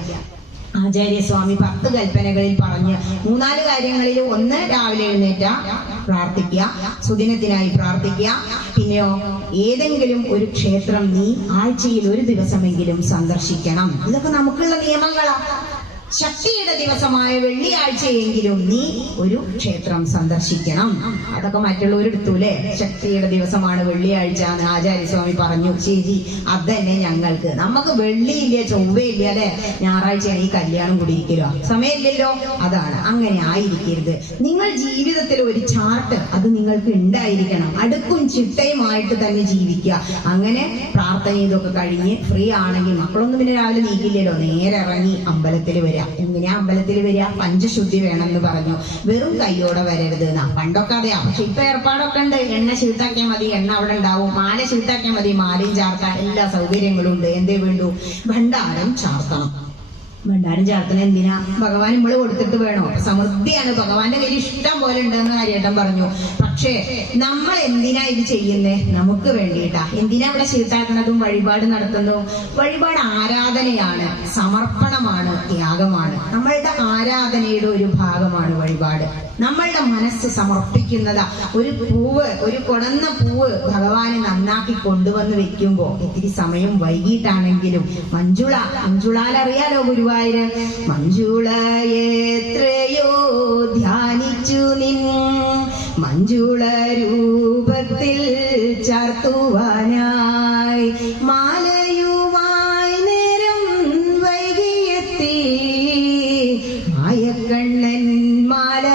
ആചാര്യസ്വാമി 10 കൽപ്പനകളിൽ പറഞ്ഞ് 3-4 കാര്യങ്ങളിൽ, ഒന്ന് രാവിലെ എഴുന്നേറ്റ പ്രാർത്ഥിക്കുക, സുദിനത്തിനായി പ്രാർത്ഥിക്കുക. പിന്നെയോ ഏതെങ്കിലും ഒരു ക്ഷേത്രം നീ ആഴ്ചയിൽ 1 ദിവസമെങ്കിലും സന്ദർശിക്കണം. ഇതൊക്കെ നമുക്കുള്ള നിയമങ്ങളാ. ശക്തിയുടെ ദിവസമായ വെള്ളിയാഴ്ചയെങ്കിലും നീ ഒരു ക്ഷേത്രം സന്ദർശിക്കണം. അതൊക്കെ മറ്റുള്ളവരെടുത്തൂലേ, ശക്തിയുടെ ദിവസമാണ് വെള്ളിയാഴ്ച എന്ന് ആചാര്യസ്വാമി പറഞ്ഞു. ശരി, അതന്നെ ഞങ്ങൾക്ക്. നമുക്ക് വെള്ളിയില്ല, ചൊവ്വയില്ല അല്ലെ, ഞായറാഴ്ചയാണ് ഈ കല്യാണം കൂടിയിരിക്കലോ, സമയമില്ലല്ലോ. അതാണ്. അങ്ങനെ ആയിരിക്കരുത്. നിങ്ങൾ ജീവിതത്തിൽ ഒരു ചാർട്ട് അത് നിങ്ങൾക്ക് ഉണ്ടായിരിക്കണം. അടുക്കും ചിട്ടയുമായിട്ട് തന്നെ ജീവിക്കുക. അങ്ങനെ പ്രാർത്ഥന ഇതൊക്കെ കഴിഞ്ഞ് ഫ്രീ ആണെങ്കിൽ, മക്കളൊന്നും പിന്നെ രാവിലെ നീക്കില്ലല്ലോ, നേരെ ഇറങ്ങി അമ്പലത്തിൽ വരിക. എങ്ങനെയാ അമ്പലത്തിൽ വരിക? പഞ്ചശുദ്ധി വേണമെന്ന് പറഞ്ഞു. വെറും കൈയോടെ വരരുത് എന്നാ. പണ്ടൊക്കെ അതെയാ, പക്ഷെ ഇപ്പൊ ഏർപ്പാടൊക്കെ ഉണ്ട്. എണ്ണ ചീർത്താക്കിയാൽ മതി, എണ്ണ അവിടെ ഉണ്ടാവും. മാല ചീർത്താക്കിയാൽ മതി, മാലയും ചാർത്താൻ എല്ലാ സൗകര്യങ്ങളും ഉണ്ട്. എന്തേ വേണ്ടു? ഭണ്ഡാരം ചാർത്തണം. ഭണ്ഡാരം ചാർത്തണ എന്തിനാ? ഭഗവാൻ നമ്മൾ കൊടുത്തിട്ട് വേണോ? സമൃദ്ധിയാണ്, ഭഗവാന്റെ കയ്യിൽ ഇഷ്ടം പോലെ ഉണ്ടെന്ന് ഹരിയേട്ടൻ പറഞ്ഞു. പക്ഷേ നമ്മൾ എന്തിനാ ഇത് ചെയ്യുന്നേ? നമുക്ക് വേണ്ടിയിട്ടാ. എന്തിനാ ഇവിടെ ചീർത്താക്കുന്നതും വഴിപാട് നടത്തുന്നതും? വഴിപാട് ആരാധനയാണ്, സമർപ്പണമാണ്, ത്യാഗമാണ്. നമ്മളുടെ ആരാധനയുടെ ഒരു ഭാഗമാണ് വഴിപാട്. നമ്മളുടെ മനസ്സ് സമർപ്പിക്കുന്നതാ. ഒരു പൂവ്, ഒരു കൊടന്ന പൂവ് ഭഗവാന് നന്നാക്കി കൊണ്ടുവന്ന് വെക്കുമ്പോ ഇത്തിരി സമയം വൈകിട്ടാണെങ്കിലും മഞ്ജുളാലറിയാലോ ഗുരുവായൂര്, മഞ്ജുള എത്രയോ ധ്യാനിച്ചു നിൻ മഞ്ജുള രൂപത്തിൽ ചാർത്തുവാനായി മാലയുമായി നേരം വൈകിയെത്തി മായക്കണ്ണൻ മാല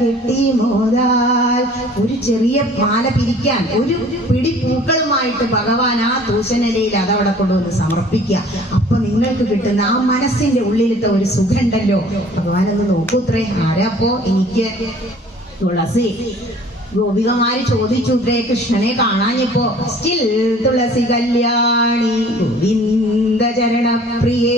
കെട്ടി മോദാൽ. ഒരു ചെറിയ മാല പിരിക്കാൻ ഒരു പിടി പൂക്കളുമായിട്ട് ഭഗവാൻ ആ തൂശനിലയിൽ അതവിടെ കൊണ്ടുവന്ന് സമർപ്പിക്കുക. അപ്പൊ നിങ്ങൾക്ക് കിട്ടുന്ന ആ മനസ്സിന്റെ ഉള്ളിലത്തെ ഒരു സുഖമുണ്ടല്ലോ, ഭഗവാൻ ഒന്ന് നോക്കൂത്രേ. ആരാപ്പോ? എനിക്ക് തുളസി. ഗോപികമാര് ചോദിച്ചുത്രേ, കൃഷ്ണനെ കാണാഞ്ഞപ്പോ. സ്റ്റിൽ തുളസി കല്യാണി ഗോവിന്ദ ചരണപ്രിയേ.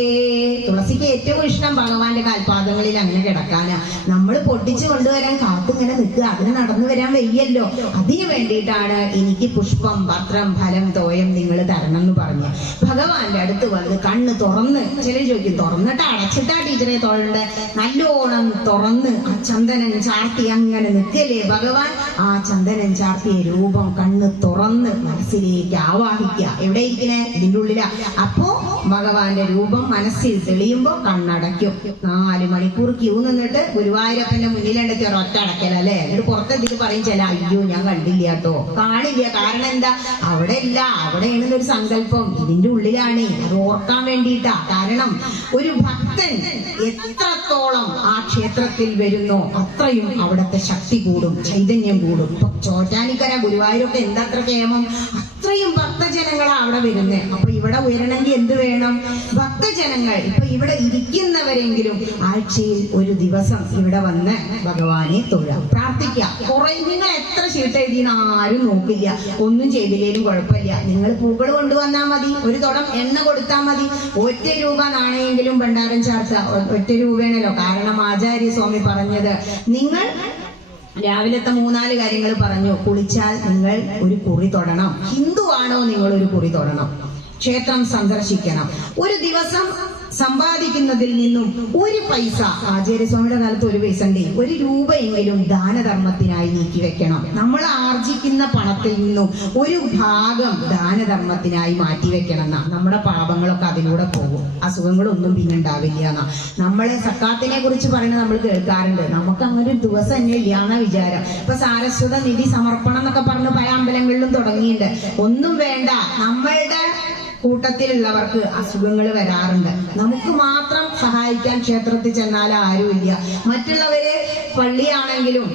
തുളസിക്ക് ഏറ്റവും ഇഷ്ടം ഭഗവാന്റെ കാൽപാദങ്ങളിൽ അങ്ങനെ കിടക്കാനാ. നമ്മൾ പൊട്ടിച്ചു കൊണ്ടുവരാൻ കാത്തിങ്ങനെ നിൽക്കുക, അതിന് നടന്നു വരാൻ വയ്യല്ലോ. അതിനു വേണ്ടിയിട്ടാണ് എനിക്ക് പുഷ്പം, പത്രം, ഫലം, തോയം നിങ്ങൾ തരണം എന്ന് പറഞ്ഞ് ഭഗവാന്റെ അടുത്ത് വന്ന് കണ്ണ് തുറന്ന്, ചിലർ ചോദിക്കും തുറന്നിട്ട് അടച്ചിട്ടാ ടീച്ചറെ തൊഴണ്ട്, നല്ലോണം തുറന്ന് ആ ചന്ദനം ചാർത്തി അങ്ങനെ നിൽക്കല്ലേ ഭഗവാൻ. ആ ചന്ദനം ചാർത്തിയ രൂപം കണ്ണ് തുറന്ന് മനസ്സിലേക്ക് ആവാഹിക്കുക. എവിടെ ഇരിക്കണേ? ഇതിന്റെ ഉള്ളിലാ. അപ്പോ ഭഗവാന്റെ രൂപം മനസ്സിൽ തെളിയുമ്പോ കണ്ണടയ്ക്കും. 4 മണിക്കൂർ ക്യൂ നിന്നിട്ട് ഗുരുവായൂരപ്പന്റെ മുന്നിലുണ്ടെത്തി ഒരൊറ്റ അടക്കലല്ലേ. എന്നിട്ട് പുറത്തെത്തിട്ട് പറയും ചില, അയ്യോ ഞാൻ കണ്ടില്ല കേട്ടോ. കാണില്ല. കാരണം എന്താ? അവിടെ ഇല്ല, അവിടെയാണ് ഒരു സങ്കല്പം. ഇതിന്റെ ഉള്ളിലാണ്. അത് ഓർക്കാൻ വേണ്ടിയിട്ടാ. കാരണം ഒരു ഭക്തൻ എത്രത്തോളം ആ ക്ഷേത്രത്തിൽ വരുന്നോ അത്രയും അവിടുത്തെ ശക്തി കൂടും, ചൈതന്യം കൂടും. ഇപ്പൊ ചോറ്റാനിക്കര, ഗുരുവായൂരൊക്കെ എന്താ അത്ര കേമം, അത്രയും ഭക്തജനങ്ങളാ അവിടെ വരുന്നത്. അപ്പൊ ഇവിടെ ഉയരണമെങ്കിൽ എന്ത് വേണം? ഭക്തജനങ്ങൾ. ഇപ്പൊ ഇവിടെ ഇരിക്കുന്നവരെങ്കിലും ആഴ്ചയിൽ ഒരു ദിവസം ഇവിടെ വന്ന് ഭഗവാനെ തൊഴാം, പ്രാർത്ഥിക്കാം. കുറെ നിങ്ങൾ എത്ര ചീട്ട് എഴുതിയെന്ന് ആരും നോക്കില്ല. ഒന്നും ചെയ്തില്ലേലും കുഴപ്പമില്ല. നിങ്ങൾ പൂക്കൾ കൊണ്ടുവന്നാൽ മതി, ഒരു തുടം എണ്ണ കൊടുത്താൽ മതി. 1 രൂപ നാണയെങ്കിലും ഭണ്ഡാരം ചാർത്ത. 1 രൂപയാണല്ലോ. കാരണം ആചാര്യസ്വാമി പറഞ്ഞത്, നിങ്ങൾ രാവിലത്തെ 3-4 കാര്യങ്ങൾ പറഞ്ഞു. കുളിച്ചാൽ നിങ്ങൾ ഒരു കുറി തൊടണം. ഹിന്ദു ആണോ നിങ്ങൾ ഒരു കുറി തൊടണം. ക്ഷേത്രം സന്ദർശിക്കണം. ഒരു ദിവസം സമ്പാദിക്കുന്നതിൽ നിന്നും 1 പൈസ, ആചാര്യസ്വാമിയുടെ കാലത്ത് 1 പൈസ ഉണ്ട്, 1 രൂപയെങ്കിലും ദാനധർമ്മത്തിനായി നീക്കി വെക്കണം. നമ്മൾ ആർജിക്കുന്ന പണത്തിൽ നിന്നും ഒരു ഭാഗം ദാനധർമ്മത്തിനായി മാറ്റി വെക്കണം എന്നാ. നമ്മുടെ പാപങ്ങളൊക്കെ അതിലൂടെ പോകും, അസുഖങ്ങളൊന്നും പിന്നെ ഉണ്ടാവില്ല എന്നാ. നമ്മള് സക്കാത്തിനെ കുറിച്ച് പറയുന്നത് നമ്മൾ കേൾക്കാറുണ്ട്. നമുക്ക് അങ്ങനെ ഒരു ദിവസം തന്നെ ഇല്ലാന്ന വിചാരം. ഇപ്പൊ സാരസ്വത നിധി സമർപ്പണം എന്നൊക്കെ പറഞ്ഞ് പല അമ്പലങ്ങളിലും തുടങ്ങിയിട്ടുണ്ട്. ഒന്നും വേണ്ട, നമ്മളുടെ കൂട്ടത്തിലുള്ളവർക്ക് അസുഖങ്ങൾ വരാറുണ്ട്. നമുക്ക് മാത്രം സഹായിക്കാൻ ക്ഷേത്രത്തിൽ ചെന്നാൽ ആരുമില്ല. മറ്റുള്ളവര് പള്ളിയാണെങ്കിലും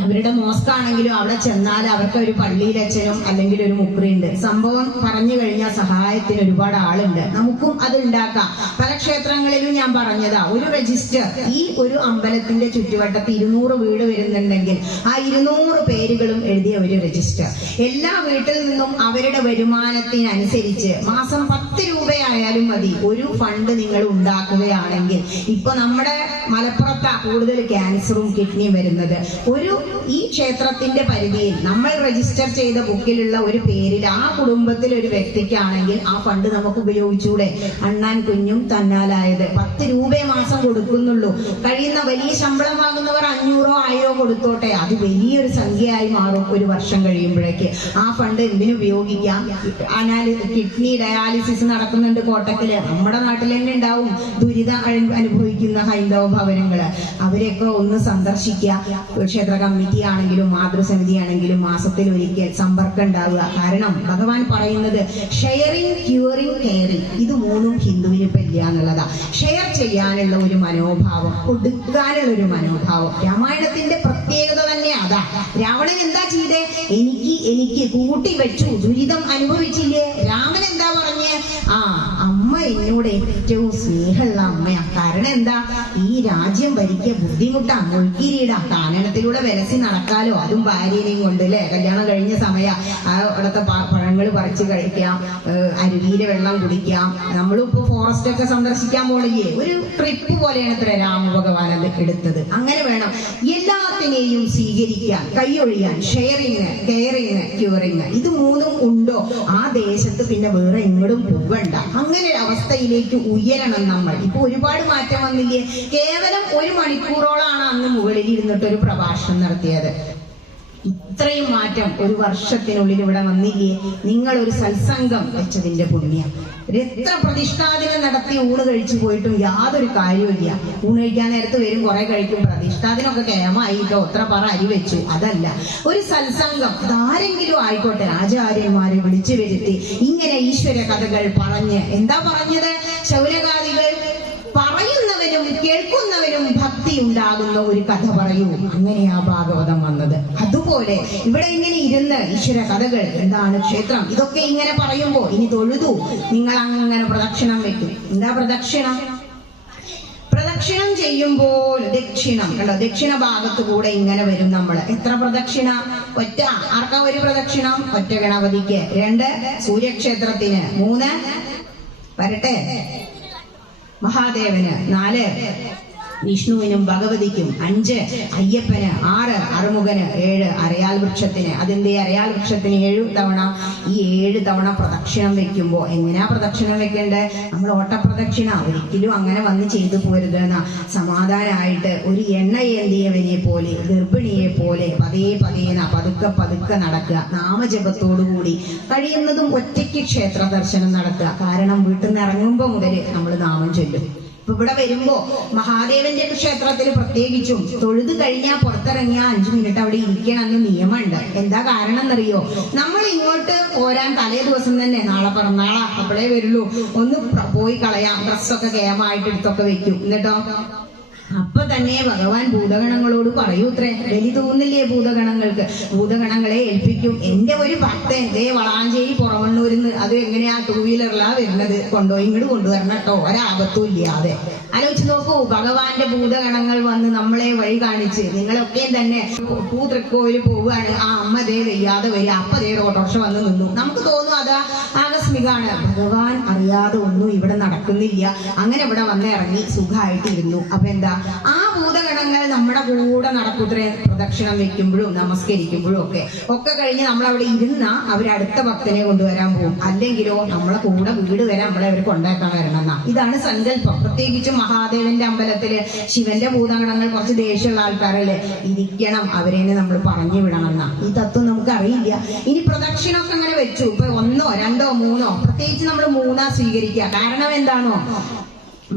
അവരുടെ മോസ്കാണെങ്കിലും അവിടെ ചെന്നാൽ അവർക്ക് ഒരു പള്ളിയിലച്ഛനും അല്ലെങ്കിൽ ഒരു മുക്രിയുണ്ട്. സംഭവം പറഞ്ഞു കഴിഞ്ഞാൽ സഹായത്തിന് ഒരുപാട് ആളുണ്ട്. നമുക്കും അത് ഉണ്ടാക്കാം. പല ക്ഷേത്രങ്ങളിലും ഞാൻ പറഞ്ഞതാ, ഒരു രജിസ്റ്റർ. ഈ ഒരു അമ്പലത്തിന്റെ ചുറ്റുവട്ടത്ത് 200 വീട് വരുന്നുണ്ടെങ്കിൽ ആ 200 പേരുകളും എഴുതിയ ഒരു രജിസ്റ്റർ. എല്ലാ വീട്ടിൽ നിന്നും അവരുടെ വരുമാനത്തിനനുസരിച്ച് മാസം 10 രൂപയായാലും മതി. ഒരു ഫണ്ട് നിങ്ങൾ ഉണ്ടാക്കുകയാണെങ്കിൽ, ഇപ്പൊ നമ്മുടെ മലപ്പുറത്താ കൂടുതൽ ക്യാൻസറും കിഡ്നിയും വരുന്നത്. ഈ ക്ഷേത്രത്തിന്റെ പരിധിയിൽ നമ്മൾ രജിസ്റ്റർ ചെയ്ത ബുക്കിലുള്ള ഒരു പേരിൽ ആ കുടുംബത്തിൽ ഒരു വ്യക്തിക്കാണെങ്കിൽ ആ ഫണ്ട് നമുക്ക് ഉപയോഗിച്ചൂടെ? അണ്ണാൻ കുഞ്ഞും തന്നാലായത്. 10 രൂപയെ മാസം കൊടുക്കുന്നുള്ളൂ. കഴിയുന്ന വലിയ ശമ്പളം വാങ്ങുന്നവർ 500 1000 കൊടുത്തോട്ടെ, അത് വലിയൊരു സംഖ്യയായി മാറും ഒരു വർഷം കഴിയുമ്പോഴേക്ക്. ആ ഫണ്ട് എന്തിനു ഉപയോഗിക്കാം? കിഡ്നി ഡയാലിസിസ് നടക്കുന്നുണ്ട് കോട്ടക്കല്. നമ്മുടെ നാട്ടിൽ തന്നെ ഉണ്ടാവും ദുരിതം അനുഭവിക്കുന്ന ഹൈന്ദവ ഭവനങ്ങള്. അവരെയൊക്കെ ഒന്ന് സന്ദർശിക്കുക. ക്ഷേത്ര കമ്മിറ്റി ആണെങ്കിലും മാതൃസമിതി ആണെങ്കിലും മാസത്തിൽ ഒരിക്കൽ സമ്പർക്കം ഉണ്ടാവുക. കാരണം ഭഗവാൻ പറയുന്നത് ഷെയറിങ്, ക്യൂറിങ്, കെയറിങ്, ഇത് 3ഉം ഹിന്ദുവിന് ഇല്ല എന്നുള്ളതാ. ഷെയർ ചെയ്യാനുള്ള ഒരു മനോഭാവം, കൊടുക്കാനുള്ള ഒരു മനോഭാവം. രാമായണത്തിന്റെ പ്രത്യേകത തന്നെ അതാ. രാവണൻ എന്താ ചെയ്തേ? എനിക്ക് കൂട്ടി വെച്ചു, ദുരിതം അനുഭവിച്ചില്ലേ? രാമൻ എന്താ പറഞ്ഞേ? അമ്മ എന്നോട് ഏറ്റവും സ്നേഹമുള്ള അമ്മയാ. കാരണം എന്താ? ഈ രാജ്യം ഭരിക്കുക ബുദ്ധിമുട്ടാ, മുൾക്കിരീടാ, കാനനത്തിലൂടെ വിലസി നടക്കാലോ, അതും ഭാര്യനെയും കൊണ്ട് അല്ലെ. കല്യാണം കഴിഞ്ഞ സമയ അവിടുത്തെ പഴങ്ങൾ പറിച്ച് കഴിക്കാം, അരുവിയിലെ വെള്ളം കുടിക്കാം. നമ്മളിപ്പോ ഫോറസ്റ്റ് ഒക്കെ സന്ദർശിക്കാൻ പോണില്ലേ, ഒരു ട്രിപ്പ് പോലെയാണ് ഇത്ര രാമഭഗവാൻ അത് എടുത്തത്. അങ്ങനെ വേണം എല്ലാത്തിനെയും സ്വീകരിക്കാൻ, കൈയൊഴിയാൻ. ഷെയറിങ്, കെയറിങ്, ക്യൂറിങ്, ഇത് 3ഉം ഉണ്ടോ ആ ദേശത്ത് പിന്നെ വേറെ എങ്ങോട്ടും പോകണ്ട. അങ്ങനെ അവസ്ഥയിലേക്ക് ഉയരണം നമ്മൾ. ഇപ്പൊ ഒരുപാട് മാറ്റം വന്നില്ലേ? കേവലം 1 മണിക്കൂറോളാണ് അന്ന് മുകളിൽ ഇരുന്നിട്ട് ഒരു പ്രഭാഷണം നടത്തിയത്. ഇത്രയും മാറ്റം 1 വർഷത്തിനുള്ളിൽ ഇവിടെ വന്നില്ലേ? നിങ്ങൾ ഒരു സത്സംഗം വെച്ചതിന്റെ പുണ്യം. എത്ര പ്രതിഷ്ഠാദിനം നടത്തി ഊണ് കഴിച്ചു പോയിട്ടും യാതൊരു കാര്യമില്ല. ഊണ് കഴിക്കാൻ നേരത്ത് വരും, കുറെ കഴിക്കും. പ്രതിഷ്ഠാദിനൊക്കെ കേമായിട്ടോ എത്ര പറ അരി വെച്ചു. അതല്ല, ഒരു സത്സംഗം അതാരെങ്കിലും ആയിക്കോട്ടെ, ആചാര്യന്മാരെ വിളിച്ചു വരുത്തി ഇങ്ങനെ ഈശ്വര കഥകൾ പറഞ്ഞ്, എന്താ പറഞ്ഞത്? ശൗനകാദികൾ പറയുന്നവനും കേൾക്കുന്നവനും ഭക്തി ഉണ്ടാകുന്ന ഒരു കഥ പറയൂ. അങ്ങനെയാ ഭാഗവതം വന്നത്. അതുപോലെ ഇവിടെ ഇങ്ങനെ ഇരുന്ന് ഈശ്വര കഥകൾ, എന്താണ് ക്ഷേത്രം, ഇതൊക്കെ ഇങ്ങനെ പറയുമ്പോ ഇനി തൊഴുതു നിങ്ങൾ അങ്ങനെ പ്രദക്ഷിണം വെക്കും. എന്താ പ്രദക്ഷിണം? പ്രദക്ഷിണം ചെയ്യുമ്പോൾ ദക്ഷിണം കണ്ടോ, ദക്ഷിണ ഭാഗത്ത് കൂടെ ഇങ്ങനെ വരും നമ്മൾ. എത്ര പ്രദക്ഷിണ? ഒറ്റ. ആർക്കാ ഒരു പ്രദക്ഷിണം? ഒറ്റ ഗണപതിക്ക്. 2 സൂര്യക്ഷേത്രത്തിന്. 3 വരട്ടെ മഹാദേവന്. 4 വിഷ്ണുവിനും ഭഗവതിക്കും. 5 അയ്യപ്പന്. 6 അറുമുഖന്. 7 അരയാൽ വൃക്ഷത്തിന്. അതിന്റെ അരയാൽ വൃക്ഷത്തിന് 7 തവണ. ഈ 7 തവണ പ്രദക്ഷിണം വെക്കുമ്പോ എങ്ങനെയാ പ്രദക്ഷിണം വെക്കേണ്ടത്? നമ്മൾ ഓട്ടപ്രദക്ഷിണ ഒരിക്കലും അങ്ങനെ വന്ന് ചെയ്തു പോരുതെന്ന സമാധാനമായിട്ട് ഒരു എണ്ണ ഏന്തിയവനെ പോലെ, ഗർഭിണിയെ പോലെ പതേന പതുക്കെ പതുക്കെ നടക്കുക. നാമജപത്തോടുകൂടി കഴിയുന്നതും ഒറ്റയ്ക്ക് ക്ഷേത്ര ദർശനം നടത്തുക. കാരണം വീട്ടിൽ നിന്ന് ഇറങ്ങുമ്പോ മുതൽ നമ്മൾ നാമം ചൊല്ലും. ഇപ്പൊ ഇവിടെ വരുമ്പോ മഹാദേവന്റെ ക്ഷേത്രത്തിൽ പ്രത്യേകിച്ചും തൊഴുത് കഴിഞ്ഞാൽ പുറത്തിറങ്ങിയാൽ 5 മിനിറ്റ് അവിടെ ഇരിക്കണമെന്ന് നിയമമുണ്ട്. എന്താ കാരണം എന്നറിയോ? നമ്മൾ ഇങ്ങോട്ട് പോരാൻ തലേ ദിവസം തന്നെ, നാളെ പിറന്നാളാ അപ്പോഴേ വരുള്ളൂ, ഒന്ന് പോയി കളയാം, ഡ്രസ്സൊക്കെ കേമായിട്ട് എടുത്തൊക്കെ വെക്കും. എന്നിട്ടോ അപ്പൊ തന്നെ ഭഗവാൻ ഭൂതഗണങ്ങളോട് പറയൂത്രേ. ബലി തോന്നില്ലേ ഭൂതഗണങ്ങൾക്ക്? ഭൂതഗണങ്ങളെ ഏൽപ്പിക്കും. എന്റെ ഒരു ഭക്തൻ ദേ വളാഞ്ചേരി പുറവണ്ണൂരിന്ന്, അത് എങ്ങനെയാ 2 വീലറിലാ വരുന്നത്, ഇങ്ങോട്ട് കൊണ്ടുവരണം കേട്ടോ, ഒരാപത്തും ഇല്ലാതെ. ആലോചിച്ച് നോക്കൂ, ഭഗവാന്റെ ഭൂതഗണങ്ങൾ വന്ന് നമ്മളെ വഴി കാണിച്ച്. നിങ്ങളൊക്കെ തന്നെ തൃക്കോവില് പോവുകയാണ്, ആ അമ്മ ദേ വയ്യാതെ വരിക, അപ്പൊ ദേ ഓട്ടോറിക്ഷ വന്ന് നിന്നു. നമുക്ക് തോന്നും അത് ആകസ്മികാണ്. ഭഗവാൻ അറിയാതെ ഒന്നും ഇവിടെ നടക്കുന്നില്ല. അങ്ങനെ ഇവിടെ വന്ന് ഇറങ്ങി സുഖമായിട്ടിരുന്നു. അപ്പൊ എന്താ, ആ ഭൂതഗണങ്ങൾ നമ്മുടെ കൂടെ നടക്കൂത്രേ. പ്രദക്ഷിണം വെക്കുമ്പോഴും നമസ്കരിക്കുമ്പോഴും ഒക്കെ കഴിഞ്ഞ് നമ്മൾ അവിടെ ഇരുന്ന അവരടുത്ത ഭക്തനെ കൊണ്ടുവരാൻ പോകും. അല്ലെങ്കിലോ നമ്മളെ കൂടെ വീട് വരെ നമ്മളെ അവർ കൊണ്ടാക്കാൻ വരണമെന്നാ. ഇതാണ് സങ്കല്പം. പ്രത്യേകിച്ചും മഹാദേവന്റെ അമ്പലത്തില് ശിവന്റെ ഭൂതഗണങ്ങൾ കുറച്ച് ദേഷ്യമുള്ള ആൾക്കാരല്ലേ, ഇരിക്കണം, അവരെന്നെ നമ്മൾ പറഞ്ഞു വിടണമെന്നാ. ഈ തത്വം നമുക്ക് അറിയില്ല. ഇനി പ്രദക്ഷിണമൊക്കെ അങ്ങനെ വെച്ചു. ഇപ്പൊ 1, 2, 3, പ്രത്യേകിച്ച് നമ്മൾ 3 സ്വീകരിക്കുക. കാരണം എന്താണോ?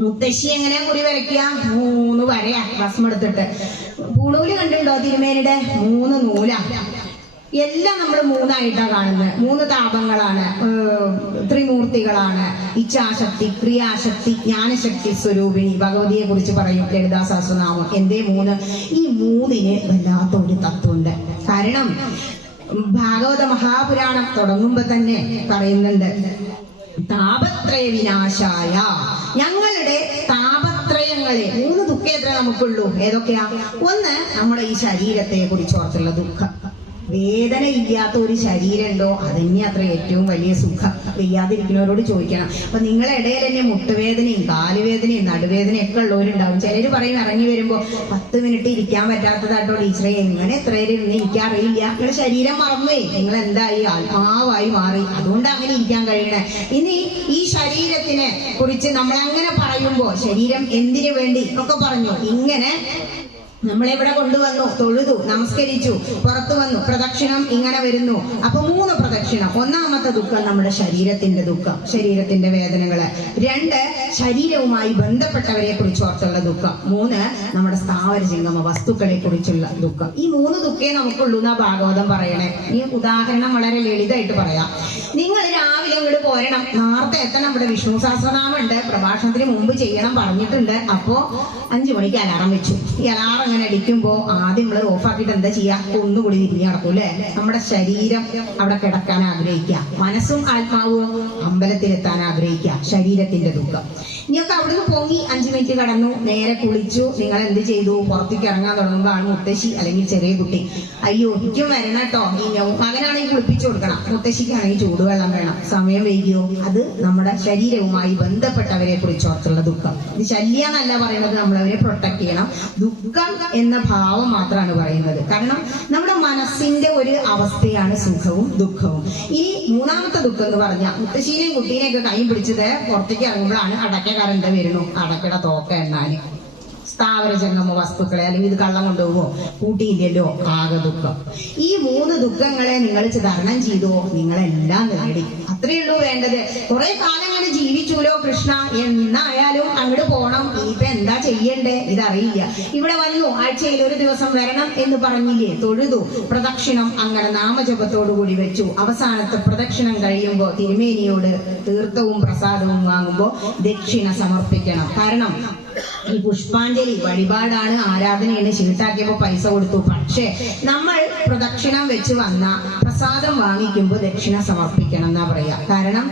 മുത്തശ്ശി എങ്ങനെയാ കുറി വരയ്ക്കുക? 3 വരയാ ഭസ്മം എടുത്തിട്ട്. പൂണൂല് കണ്ടുണ്ടോ തിരുമേനിയുടെ? 3 നൂലാ. എല്ലാം നമ്മൾ 3 ആയിട്ടാ കാണുന്നത്. 3 താപങ്ങളാണ്, ത്രിമൂർത്തികളാണ്. ഇച്ഛാശക്തി, ക്രിയാശക്തി, ജ്ഞാനശക്തി സ്വരൂപിണി. ഭഗവതിയെ കുറിച്ച് പറയും ലളിതാ സഹസ്രനാമം. എന്തേ 3? ഈ 3ന് വല്ലാത്തൊരു തത്വമുണ്ട്. കാരണം ഭാഗവത മഹാപുരാണം തുടങ്ങുമ്പോ തന്നെ പറയുന്നുണ്ട്, താപത്രയ വിനാശായ, ഞങ്ങളുടെ താപത്രയങ്ങളെ. 3 ദുഃഖേത്ര നമുക്കുള്ളൂ. ഏതൊക്കെയാ? 1 നമ്മുടെ ഈ ശരീരത്തെ കുറിച്ച് ഓർത്തുള്ള ദുഃഖം. വേദന ഇല്ലാത്ത ഒരു ശരീരം ഉണ്ടോ? അതന്നെ അത്ര ഏറ്റവും വലിയ സുഖം. വയ്യാതിരിക്കുന്നവരോട് ചോദിക്കണം. അപ്പൊ നിങ്ങളെ ഇടയിൽ തന്നെ മുട്ടുവേദനയും കാലുവേദനയും നടുവേദനയും ഒക്കെ ഉള്ളവരുണ്ടാവും. ചിലര് പറയും ഇറങ്ങി വരുമ്പോ 10 മിനിറ്റ് ഇരിക്കാൻ പറ്റാത്തതാട്ടോ ടീച്ചറെ, എങ്ങനെ എത്ര ഇരുന്ന് എനിക്കറിയില്ല. നിങ്ങളുടെ ശരീരം മറന്നുപോയി, നിങ്ങൾ എന്തായി? ആത്മാവായി മാറി. അതുകൊണ്ട് അങ്ങനെ ഇരിക്കാൻ കഴിയണേ. ഇനി ഈ ശരീരത്തിനെ കുറിച്ച് നമ്മൾ അങ്ങനെ പറയുമ്പോ ശരീരം എന്തിനു വേണ്ടി ഒക്കെ പറഞ്ഞു. ഇങ്ങനെ നമ്മളെവിടെ കൊണ്ടുവന്നു, തൊഴുതു, നമസ്കരിച്ചു, പുറത്തു വന്നു, പ്രദക്ഷിണം ഇങ്ങനെ വരുന്നു. അപ്പൊ 3 പ്രദക്ഷിണം. 1ാമത്തെ ദുഃഖം നമ്മുടെ ശരീരത്തിന്റെ ദുഃഖം, ശരീരത്തിന്റെ വേദനകള്. 2 ശരീരവുമായി ബന്ധപ്പെട്ടവരെ കുറിച്ച് ഓർത്തുള്ള ദുഃഖം. 3 നമ്മുടെ സ്ഥാവര ജംഗമ വസ്തുക്കളെ കുറിച്ചുള്ള ദുഃഖം. ഈ 3 ദുഃഖേ നമുക്കുള്ളൂ എന്നാ ഭാഗവതം പറയണേ. ഈ ഉദാഹരണം വളരെ ലളിതമായിട്ട് പറയാം. നിങ്ങൾ രാവിലെ അങ്ങോട്ട് പോരണം, നേരത്തെ എത്തണം. ഇവിടെ വിഷ്ണു സഹസ്രനാമം ഉണ്ട്, പ്രഭാഷണത്തിന് മുമ്പ് ചെയ്യണം പറഞ്ഞിട്ടുണ്ട്. അപ്പോ 5 മണിക്ക് അലാറം വെച്ചു. ഈ അലാറം അങ്ങനെ അടിക്കുമ്പോ ആദ്യം നമ്മൾ ഓഫാക്കിയിട്ട് എന്താ ചെയ്യാ? ഒന്നുകൂടി തിരിഞ്ഞു നടക്കും അല്ലെ? നമ്മുടെ ശരീരം അവിടെ കിടക്കാൻ ആഗ്രഹിക്കുക, മനസ്സും ആത്മാവും അമ്പലത്തിലെത്താൻ ആഗ്രഹിക്കുക. ശരീരത്തിന്റെ ദുഃഖം. ഇനിയൊക്കെ അവിടുന്ന് പൊങ്ങി 5 മിനിറ്റ് എണീറ്റ് കടന്നു, നേരെ കുളിച്ചു. നിങ്ങൾ എന്ത് ചെയ്തു? പുറത്തേക്ക് ഇറങ്ങാൻ തുടങ്ങുമ്പോഴാണ് മുത്തശ്ശി അല്ലെങ്കിൽ ചെറിയ കുട്ടി, അയ്യോ എനിക്കും വരണം കേട്ടോ, മകനാണെങ്കിൽ കുളിപ്പിച്ചു കൊടുക്കണം, മുത്തശ്ശിക്കാണെങ്കിൽ ചൂടുവെള്ളം വേണം, സമയം വൈകിയോ? അത് നമ്മുടെ ശരീരവുമായി ബന്ധപ്പെട്ടവരെ കുറിച്ചോർത്തുള്ള ദുഃഖം. ഇത് ശല്യം എന്നല്ല പറയുന്നത്, നമ്മളവരെ പ്രൊട്ടക്ട് ചെയ്യണം. ദുഃഖം എന്ന ഭാവം മാത്രമാണ് പറയുന്നത്. കാരണം നമ്മുടെ മനസ്സിന്റെ ഒരു അവസ്ഥയാണ് സുഖവും ദുഃഖവും. ഈ മൂന്നാമത്തെ ദുഃഖം എന്ന് പറഞ്ഞാൽ മുത്തശ്ശീനെയും കുട്ടീനെയൊക്കെ കൈ പിടിച്ചത് പുറത്തേക്ക് ഇറങ്ങുമ്പോഴാണ് അടക്കക്കാരന്റെ വരുന്നു, അടക്കയുടെ തോക്ക എണ്ണാന്, സ്ഥാവര ജംഗമ വസ്തുക്കളെ അല്ലെങ്കിൽ ഇത് കള്ളം കൊണ്ടുപോവോ, കൂട്ടിയില്ലല്ലോ, ആകെ ദുഃഖം. ഈ മൂന്ന് ദുഃഖങ്ങളെ നിങ്ങൾ തരണം ചെയ്തോ, നിങ്ങളെല്ലാം നേടി. അത്രയേ ഉള്ളൂ വേണ്ടത്. കുറെ കാലം അങ്ങനെ ജീവിച്ചുല്ലോ കൃഷ്ണ, എന്നായാലും അങ്ങോട്ട് പോണം. ഇനിയിപ്പൊ എന്താ ചെയ്യണ്ടേ ഇതറിയില്ല. ഇവിടെ വന്നു, ആഴ്ചയിൽ ഒരു ദിവസം വരണം എന്ന് പറഞ്ഞില്ലേ, തൊഴുതു, പ്രദക്ഷിണം അങ്ങനെ നാമജപത്തോടുകൂടി വെച്ചു. അവസാനത്തെ പ്രദക്ഷിണം കഴിയുമ്പോ തിരുമേനിയോട് തീർത്ഥവും പ്രസാദവും വാങ്ങുമ്പോ ദക്ഷിണ സമർപ്പിക്കണം. കാരണം ഈ പുഷ്പാഞ്ജലി വഴിപാടാണ്, ആരാധനയാണ്, ചീട്ടാക്കിയപ്പോ പൈസ കൊടുത്തു. പക്ഷെ നമ്മൾ പ്രദക്ഷിണം വെച്ച് വന്ന പ്രസാദം വാങ്ങിക്കുമ്പോ ദക്ഷിണ സമർപ്പിക്കണം എന്നാ പറയാ. കാരണം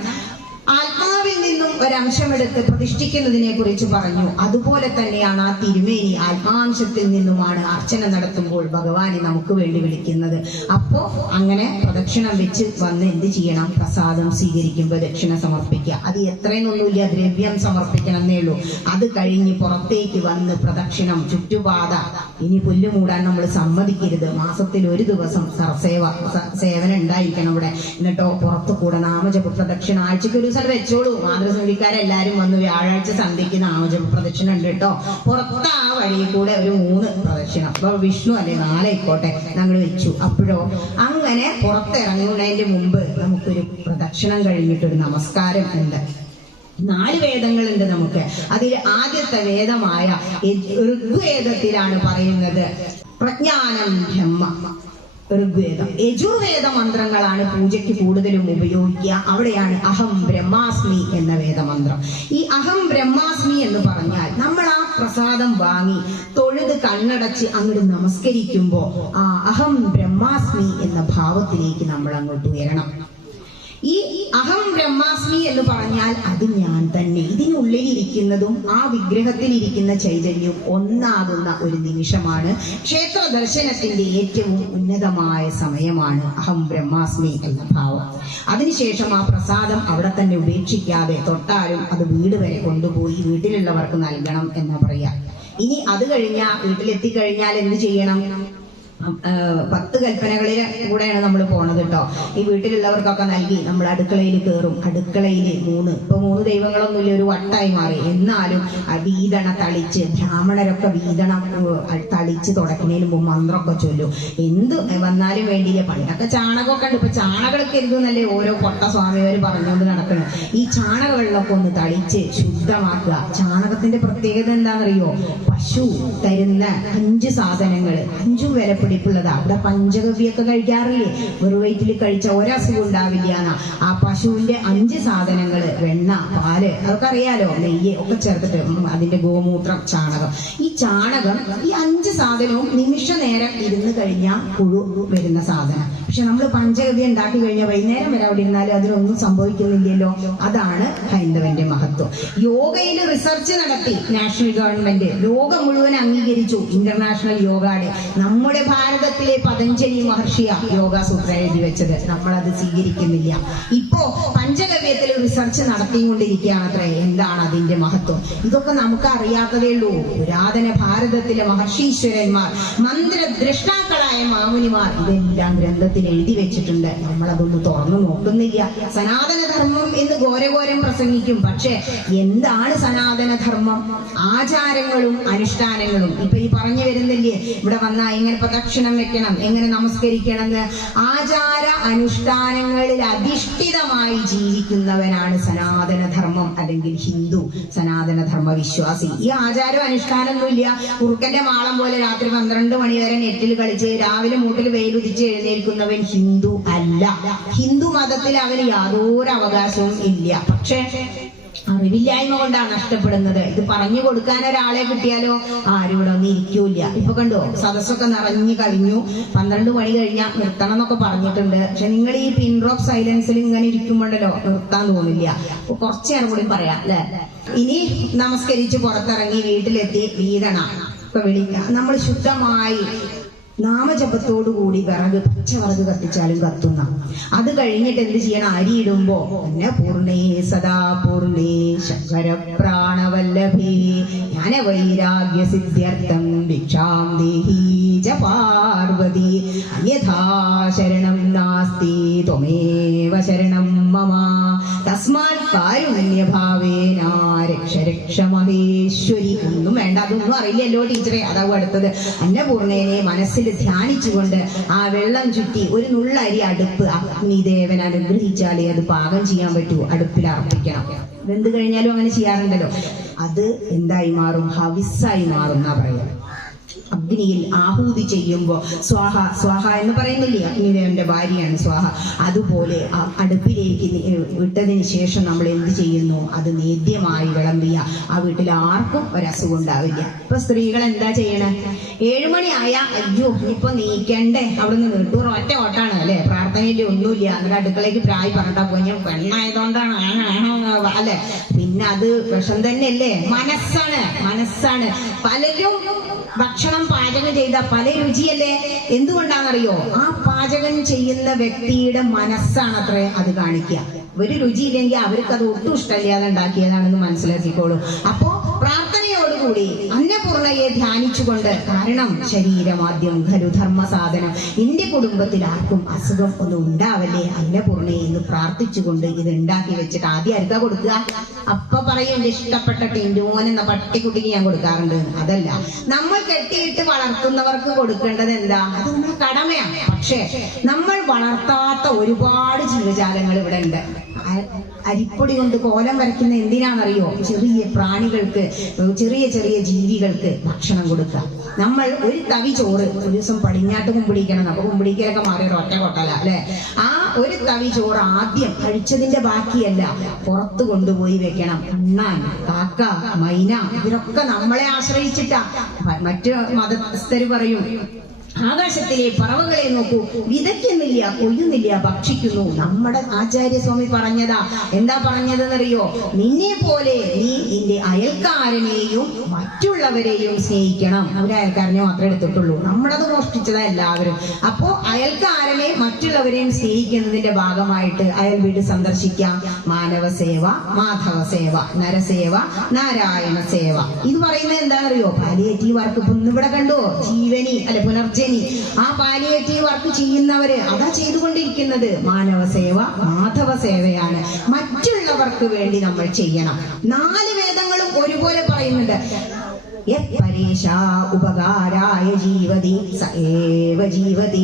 ആത്മാവിൽ നിന്നും ഒരംശമെടുത്ത് പ്രതിഷ്ഠിക്കുന്നതിനെ കുറിച്ച് പറഞ്ഞു. അതുപോലെ തന്നെയാണ് ആ തിരുമേനി ആത്മാംശത്തിൽ നിന്നുമാണ് അർച്ചന നടത്തുമ്പോൾ ഭഗവാനെ നമുക്ക് വേണ്ടി വിളിക്കുന്നത്. അപ്പോ അങ്ങനെ പ്രദക്ഷിണം വെച്ച് വന്ന് എന്ത് ചെയ്യണം? പ്രസാദം സ്വീകരിക്കുമ്പോൾ ദക്ഷിണ സമർപ്പിക്കുക. അത് എത്രയെന്നൊന്നുമില്ല, ദ്രവ്യം സമർപ്പിക്കണം എന്നേ ഉള്ളൂ. അത് കഴിഞ്ഞ് പുറത്തേക്ക് വന്ന് പ്രദക്ഷിണം ചുറ്റുപാത. ഇനി പുല്ല് മൂടാൻ നമ്മൾ സമ്മതിക്കരുത്. മാസത്തിൽ ഒരു ദിവസം സേവനം ഉണ്ടായിരിക്കണം ഇവിടെ. എന്നിട്ടോ പുറത്തു കൂടെ നാമജപ പ്രദക്ഷിണ ആഴ്ചക്ക് ഒരു ദിവസം വെച്ചോളൂ. മാതൃസമിതിക്കാരെല്ലാരും വന്ന് വ്യാഴാഴ്ച സന്ധ്യക്ക് നാമജപ പ്രദക്ഷിണ ഉണ്ട് കേട്ടോ. പുറത്ത് ആ വഴിയിൽ കൂടെ ഒരു 3 പ്രദക്ഷിണം, അപ്പൊ വിഷ്ണു അല്ലെ 4 ആയിക്കോട്ടെ, ഞങ്ങൾ വെച്ചു. അപ്പോഴോ അങ്ങനെ പുറത്തിറങ്ങുന്നതിന്റെ മുമ്പ് നമുക്കൊരു പ്രദക്ഷിണം കഴിഞ്ഞിട്ടൊരു നമസ്കാരം ഉണ്ട്. 4 വേദങ്ങളുണ്ട് നമുക്ക്. അതിൽ ആദ്യത്തെ വേദമായ ഋഗ്വേദത്തിലാണ് പറയുന്നത് പ്രജ്ഞാനം ബ്രഹ്മ. ഋഗ്വേദം. യജുർവേദ മന്ത്രങ്ങളാണ് പൂജയ്ക്ക് കൂടുതലും ഉപയോഗിക്കുക. അവിടെയാണ് അഹം ബ്രഹ്മാസ്മി എന്ന വേദമന്ത്രം. ഈ അഹം ബ്രഹ്മാസ്മി എന്ന് പറഞ്ഞാൽ നമ്മൾ ആ പ്രസാദം വാങ്ങി തൊഴുത് കണ്ണടച്ച് അങ്ങോട്ട് നമസ്കരിക്കുമ്പോ ആ അഹം ബ്രഹ്മാസ്മി എന്ന ഭാവത്തിലേക്ക് നമ്മൾ അങ്ങോട്ട് ഉയരണം. ഈ അഹം ബ്രഹ്മാസ്മി എന്ന് പറഞ്ഞാൽ അത് ഞാൻ തന്നെ. ഇതിനുള്ളിലിരിക്കുന്നതും ആ വിഗ്രഹത്തിലിരിക്കുന്ന ചൈതന്യവും ഒന്നാകുന്ന ഒരു നിമിഷമാണ്. ക്ഷേത്ര ദർശനത്തിന്റെ ഏറ്റവും ഉന്നതമായ സമയമാണ് അഹം ബ്രഹ്മാസ്മി എന്ന ഭാവം. അതിനുശേഷം ആ പ്രസാദം അവിടെ തന്നെ ഉപേക്ഷിക്കാതെ തൊട്ടാലും അത് വീട് വരെ കൊണ്ടുപോയി വീട്ടിലുള്ളവർക്ക് നൽകണം എന്നാ പറയാ. ഇനി അത് കഴിഞ്ഞാൽ വീട്ടിലെത്തിക്കഴിഞ്ഞാൽ എന്ത് ചെയ്യണം? 10 കൽപ്പനകളിലെ കൂടെയാണ് നമ്മൾ പോണത് കേട്ടോ. ഈ വീട്ടിലുള്ളവർക്കൊക്കെ നൽകി നമ്മൾ അടുക്കളയിൽ കയറും. അടുക്കളയിൽ 3 ദൈവങ്ങളൊന്നുമില്ല, ഒരു വട്ടായി മാറി. എന്നാലും വീതണ തളിച്ച് ബ്രാഹ്മണരൊക്കെ വീതണം തളിച്ച് തുടക്കുന്നതിന് മുമ്പ് മന്ത്രമൊക്കെ ചൊല്ലും. എന്ത് വന്നാലും വേണ്ടിയില്ല. പണ്ടൊക്കെ ചാണകമൊക്കെ ഉണ്ട്. ഇപ്പൊ ചാണകമൊക്കെ എന്തെന്നല്ലേ ഓരോ പൊട്ട സ്വാമിമാര് പറഞ്ഞുകൊണ്ട് നടക്കണം. ഈ ചാണക വെള്ളമൊക്കെ ഒന്ന് തളിച്ച് ശുദ്ധമാക്കുക. ചാണകത്തിന്റെ പ്രത്യേകത എന്താണെന്നറിയോ? പശു തരുന്ന 5 സാധനങ്ങൾ, 5 വിലപ്പെടും ിപ്പുള്ളതാ. അവിടെ പഞ്ചഗവ്യൊക്കെ കഴിക്കാറില്ലേ? വെറുവയറ്റിൽ കഴിച്ച ഒരസുഖം ഉണ്ടാവില്ല എന്നാ. ആ പശുവിന്റെ 5 സാധനങ്ങള്, വെണ്ണ, പാല്, അതൊക്കെ അറിയാലോ, നെയ്യ് ഒക്കെ ചേർത്തിട്ട്, അതിന്റെ ഗോമൂത്രം, ചാണകം. ഈ ചാണകം, ഈ 5 സാധനവും നിമിഷ നേരം ഇരുന്ന് കഴിഞ്ഞാൽ പുഴു വരുന്ന സാധനം. പക്ഷെ നമ്മൾ പഞ്ചഗവ്യ ഉണ്ടാക്കി കഴിഞ്ഞാൽ വൈകുന്നേരം വരെ അവിടെ ഇരുന്നാലും അതിനൊന്നും സംഭവിക്കുന്നില്ലല്ലോ. അതാണ് ഹൈന്ദവന്റെ മഹത്വം. യോഗയിൽ റിസർച്ച് നടത്തി നാഷണൽ ഗവൺമെന്റ്, ലോകം മുഴുവൻ അംഗീകരിച്ചു. International yoga day. നമ്മുടെ ഭാരതത്തിലെ പതഞ്ജലി മഹർഷിയ യോഗാസൂത്രം എഴുതി വെച്ചത്. നമ്മളത് സ്വീകരിക്കുന്നില്ല. ഇപ്പോ പഞ്ചഗവ്യത്തിൽ റിസർച്ച് നടത്തിക്കൊണ്ടിരിക്കുകയാണ് അത്രേ. എന്താണ് അതിന്റെ മഹത്വം? ഇതൊക്കെ നമുക്ക് അറിയാത്തതേ ഉള്ളൂ. പുരാതന ഭാരതത്തിലെ മഹർഷീശ്വരന്മാർ, മന്ത്രദ്രഷ്ടാക്കളായ മാമുനിമാർ ഇതെല്ലാം ഗ്രന്ഥത്തിൽ എഴുതി വെച്ചിട്ടുണ്ട്. നമ്മളതൊന്ന് തുറന്നു നോക്കുന്നില്ല. സനാതനധർമ്മം എന്ന് ഘോരഘോരം പ്രസംഗിക്കും. പക്ഷെ എന്താണ് സനാതനധർമ്മം? ആചാരങ്ങളും അനുഷ്ഠാനങ്ങളും. ഇപ്പൊ ഈ പറഞ്ഞു വരുന്നില്ലേ, ഇവിടെ വന്നാൽ എങ്ങനെ പ്രദക്ഷിണം വെക്കണം, എങ്ങനെ നമസ്കരിക്കണം എന്ന്. ആചാര അനുഷ്ഠാനങ്ങളിൽ അധിഷ്ഠിതമായി ജീവിക്കുന്നവനാണ് സനാതനധർമ്മം അല്ലെങ്കിൽ ഹിന്ദു, സനാതനധർമ്മ വിശ്വാസി. ഈ ആചാരം അനുഷ്ഠാനമൊന്നുമില്ല. കുറുക്കന്റെ മാളം പോലെ രാത്രി 12 മണി വരെ നെറ്റിൽ കളിച്ച് രാവിലെ മൂട്ടിൽ വെയിലുദിച്ച് എഴുന്നേൽക്കുന്നവൻ ഹിന്ദു അല്ല. ഹിന്ദു മതത്തിൽ അവന് യാതൊരു അവകാശവും ഇല്ല. പക്ഷെ അറിവില്ലായ്മ കൊണ്ടാണ് നഷ്ടപ്പെടുന്നത്. ഇത് പറഞ്ഞു കൊടുക്കാൻ ഒരാളെ കിട്ടിയാലോ ആരും ഇവിടെ ഒന്നും ഇരിക്കൂല. ഇപ്പൊ കണ്ടോ, സദസ്സൊക്കെ നിറഞ്ഞു കഴിഞ്ഞു. 12 മണി കഴിഞ്ഞാൽ നിർത്തണം എന്നൊക്കെ പറഞ്ഞിട്ടുണ്ട്. പക്ഷെ നിങ്ങൾ ഈ പിൻ ഡ്രോപ്പ് സൈലൻസിൽ ഇങ്ങനെ ഇരിക്കുമ്പോണ്ടല്ലോ നിർത്താൻ തോന്നില്ല. കുറച്ചു നേരം കൂടി പറയാം അല്ലെ. ഇനി നമസ്കരിച്ച് പുറത്തിറങ്ങി വീട്ടിലെത്തി വീതണ ഇപ്പൊ വിളിക്കാം. നമ്മൾ ശുദ്ധമായി നാമജപത്തോടുകൂടി പച്ചവിറക് കത്തിച്ചാലും കത്തുന്ന. അത് കഴിഞ്ഞിട്ട് എന്ത് ചെയ്യണം? അരി ഇടുമ്പോ പൂർണേ സദാ പൂർണേ ശങ്കര പ്രാണവല്ലഭേ ജ്ഞാന വൈരാഗ്യ സിദ്ധ്യർത്ഥം ഭിക്ഷാം ദേഹി ച പാർവതി അന്യഥാ ശരണം നാസ്തി ത്വമേവ ശരണം മമ തസ്മാത് കാരുണ്യഭാവേന രക്ഷ രക്ഷ മഹേശ്വരി. ഒന്നും വേണ്ട, അതൊന്നും അറിയില്ലല്ലോ ടീച്ചറെ. അതാവും അടുത്തത്. അന്നപൂർണേനെ മനസ്സിൽ ധ്യാനിച്ചുകൊണ്ട് ആ വെള്ളം ചുറ്റി ഒരു നുള്ളരി അടുപ്പ് അഗ്നിദേവൻ അനുഗ്രഹിച്ചാലേ അത് പാകം ചെയ്യാൻ പറ്റൂ. അടുപ്പിൽ അർപ്പിക്കണം. വെന്ത് കഴിഞ്ഞാലും അങ്ങനെ ചെയ്യാറുണ്ടല്ലോ. അത് എന്തായി മാറും? ഹവിസ്സായി മാറും എന്നാ പറയുക. അഗ്നിയിൽ ആഹൂതി ചെയ്യുമ്പോ സ്വാഹ സ്വാഹ എന്ന് പറയുന്നില്ലേ, അഗ്നിദേവന്റെ ഭാര്യയാണ് സ്വാഹ. അതുപോലെ അടുപ്പിലേക്ക് വിട്ടതിന് ശേഷം നമ്മൾ എന്ത് ചെയ്യുന്നു? അത് നേദ്യമായി വിളമ്പിയ ആ വീട്ടിൽ ആർക്കും ഒരസുഖം ഉണ്ടാവില്ല. ഇപ്പൊ സ്ത്രീകൾ എന്താ ചെയ്യണേ? 7 മണി ആയ അയ്യോ ഇപ്പൊ നീക്കണ്ടേ, അവിടുന്ന് നീട്ടൂർ ഒറ്റ ഓട്ടാണ് അല്ലെ. പ്രാർത്ഥനയില് ഒന്നുമില്ല. എന്നിട്ട് അടുക്കളയ്ക്ക് പ്രായ് പറഞ്ഞാ പോയി ഞാൻ പെണ്ണായതുകൊണ്ടാണ് അല്ലെ. പിന്നെ അത് വിഷം തന്നെയല്ലേ. മനസ്സാണ്. പലരും ഭക്ഷണം പാചകം ചെയ്ത പല രുചിയല്ലേ. എന്തുകൊണ്ടാണെന്നറിയോ? ആ പാചകം ചെയ്യുന്ന വ്യക്തിയുടെ മനസ്സാണത്രേ അത് കാണിക്കുക. ഒരു രുചിയില്ലെങ്കിൽ അവർക്ക് അത് ഒട്ടും ഇഷ്ടമില്ലാതെ ഉണ്ടാക്കിയതാണെന്ന് മനസ്സിലാക്കിക്കോളൂ. അപ്പോ പ്രാർത്ഥനയോടുകൂടി അന്നപൂർണയെ ധ്യാനിച്ചുകൊണ്ട്, കാരണം ശരീരമാദ്യം ഖലു ധർമ്മ സാധനം, എന്റെ കുടുംബത്തിൽ ആർക്കും അസുഖം ഒന്നും ഉണ്ടാവല്ലേ അന്നപൂർണയെ എന്ന് പ്രാർത്ഥിച്ചുകൊണ്ട് ഇത് ഉണ്ടാക്കി വെച്ചിട്ട് ആദ്യം ആർക്കാ കൊടുക്കുക? അപ്പൊ പറയും എന്റെ ഇഷ്ടപ്പെട്ട ടിൻഡുമോൻ എന്ന പട്ടിക്കുട്ടിക്ക് ഞാൻ കൊടുക്കാറുണ്ട്. അതല്ല, നമ്മൾ കെട്ടിയിട്ട് വളർത്തുന്നവർക്ക് കൊടുക്കേണ്ടത് എന്താ? അത് നമ്മുടെ കടമയാണ്. പക്ഷേ നമ്മൾ വളർത്താത്ത ഒരുപാട് ജീവജാലങ്ങൾ ഇവിടെ ഉണ്ട്. അരിപ്പൊടി കൊണ്ട് കോലം വരയ്ക്കുന്ന എന്തിനാണെന്നറിയോ? ചെറിയ പ്രാണികൾക്ക്, ചെറിയ ചെറിയ ജീവികൾക്ക് ഭക്ഷണം കൊടുക്കുക. നമ്മൾ ഒരു തവി ചോറ് ഒരു ദിവസം പടിഞ്ഞാട്ട് കുമ്പിടിക്കണം. അപ്പൊ കുമ്പിടിക്കലൊക്കെ മാറി ഒറ്റ കൊട്ടല അല്ലെ. ആ ഒരു തവി ചോറ് ആദ്യം കഴിച്ചതിന്റെ ബാക്കിയല്ല, പുറത്ത് കൊണ്ടുപോയി വെക്കണം. അണ്ണാൻ, കാക്ക, മൈന ഇവരൊക്കെ നമ്മളെ ആശ്രയിച്ചിട്ടാ. മറ്റു മതസ്ഥര് പറയും ആകാശത്തിലെ പറവകളെ നോക്കൂ, വിതയ്ക്കുന്നില്ല, കൊല്ലുന്നില്ല, ഭക്ഷിക്കുന്നു. നമ്മുടെ ആചാര്യസ്വാമി പറഞ്ഞതാ. എന്താ പറഞ്ഞതെന്നറിയോ? നിന്നെ പോലെ നീ നിന്റെ അയൽക്കാരനെയും മറ്റുള്ളവരെയും സ്നേഹിക്കണം. അവരെ അയൽക്കാരനെ മാത്രമേ എടുത്തിട്ടുള്ളൂ. നമ്മളത് മോഷ്ടിച്ചതാ എല്ലാവരും. അപ്പോ അയൽക്കാരനെ മറ്റുള്ളവരെയും സ്നേഹിക്കുന്നതിന്റെ ഭാഗമായിട്ട് അയൽ വീട് സന്ദർശിക്കാം. മാനവ സേവ, മാധവ സേവ, നരസേവ, നാരായണ സേവ. ഇത് പറയുന്നത് എന്താണെന്നറിയോ? Palliative work. ഇവിടെ കണ്ടോ ജീവനി അല്ലെ പുനർജനി, ആ പാലിയേറ്റീവ് വർക്ക് ചെയ്യുന്നവര് അതാ ചെയ്തുകൊണ്ടിരിക്കുന്നത്. മാനവ സേവ, മാധവ സേവയാണ്. മറ്റുള്ളവർക്ക് വേണ്ടി നമ്മൾ ചെയ്യണം. 4 വേദങ്ങളും ഒരുപോലെ പറയുന്നുണ്ട്. ഉപകാരായ ജീവതി സേവ ജീവതി.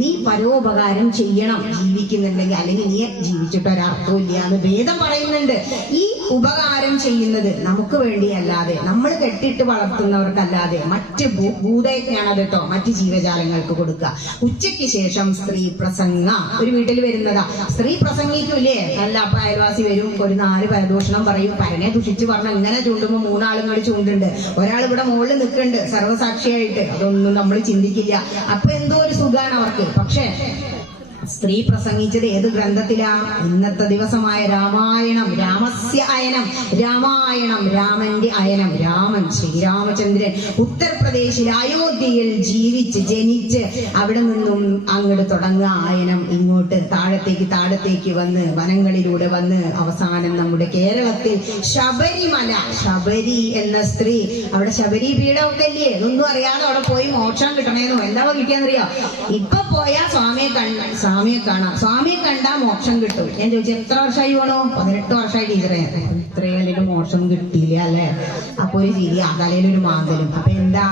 നീ പരോപകാരം ചെയ്യണം ജീവിക്കുന്നുണ്ടെങ്കിൽ, അല്ലെങ്കിൽ നീ ജീവിച്ചിട്ട് ഒരർത്ഥവും ഇല്ല എന്ന് വേദം പറയുന്നുണ്ട്. ഈ ഉപകാരം ചെയ്യുന്നത് നമുക്ക് വേണ്ടിയല്ലാതെ, നമ്മൾ കെട്ടിട്ട് വളർത്തുന്നവർക്കല്ലാതെ, മറ്റ് ഭൂതയജ്ഞാണത് കേട്ടോ, മറ്റ് ജീവജാലങ്ങൾക്ക് കൊടുക്കുക. ഉച്ചയ്ക്ക് ശേഷം സ്ത്രീ പ്രസംഗ. ഒരു വീട്ടിൽ വരുന്നതാ, സ്ത്രീ പ്രസംഗിക്കൂലേ? നല്ല അപ്പൊ അയൽവാസി വരും, ഒരു 4 പരദൂഷണം പറയും. പരനെ ദുഷിച്ച് പറഞ്ഞ ഇങ്ങനെ ചൂണ്ടുമ്പോ 3 ആളുകൾ ചൂണ്ടുണ്ട്. ഒരാൾ ഇവിടെ മുകളിൽ നിൽക്കുന്നുണ്ട് സർവസാക്ഷിയായിട്ട്. അതൊന്നും നമ്മൾ ചിന്തിക്കില്ല. അപ്പൊ എന്തോ ഒരു സുഖാണ് അവർക്ക്. പക്ഷെ സ്ത്രീ പ്രസംഗിച്ചത് ഏത് ഗ്രന്ഥത്തിലാ? ഇന്നത്തെ ദിവസമായ രാമായണം, രാമസ്യ അയനം, രാമായണം രാമന്റെ അയനം. രാമൻ ശ്രീരാമചന്ദ്രൻ ഉത്തർപ്രദേശിൽ അയോധ്യയിൽ ജനിച്ച് അവിടെ നിന്നും അങ്ങോട്ട് തുടങ്ങുക അയനം. ഇങ്ങോട്ട് താഴത്തേക്ക് വന്ന് വനങ്ങളിലൂടെ വന്ന് അവസാനം നമ്മുടെ കേരളത്തിൽ ശബരിമല. ശബരി എന്ന സ്ത്രീ, അവിടെ ശബരി പീഠമൊക്കെ ഇല്ലേ? ഇതൊന്നും അറിയാതെ അവിടെ പോയി മോക്ഷം കിട്ടണേന്നോ എന്താ വിളിക്കാന്നറിയോ? ഇപ്പൊ പോയാ സ്വാമിയെ കാണാം. സ്വാമിയെ കണ്ടാ മോക്ഷം കിട്ടും. ഞാൻ ചോദിച്ചു എത്ര വർഷമായി പോണോ? 18 വർഷമായി ടീച്ചറെ. ഇത്രയും മോക്ഷം കിട്ടിയില്ല അല്ലെ. അപ്പൊ ഒരു ചിരി, തലയിലൊരു മാന്തലും. അപ്പൊ എന്താ,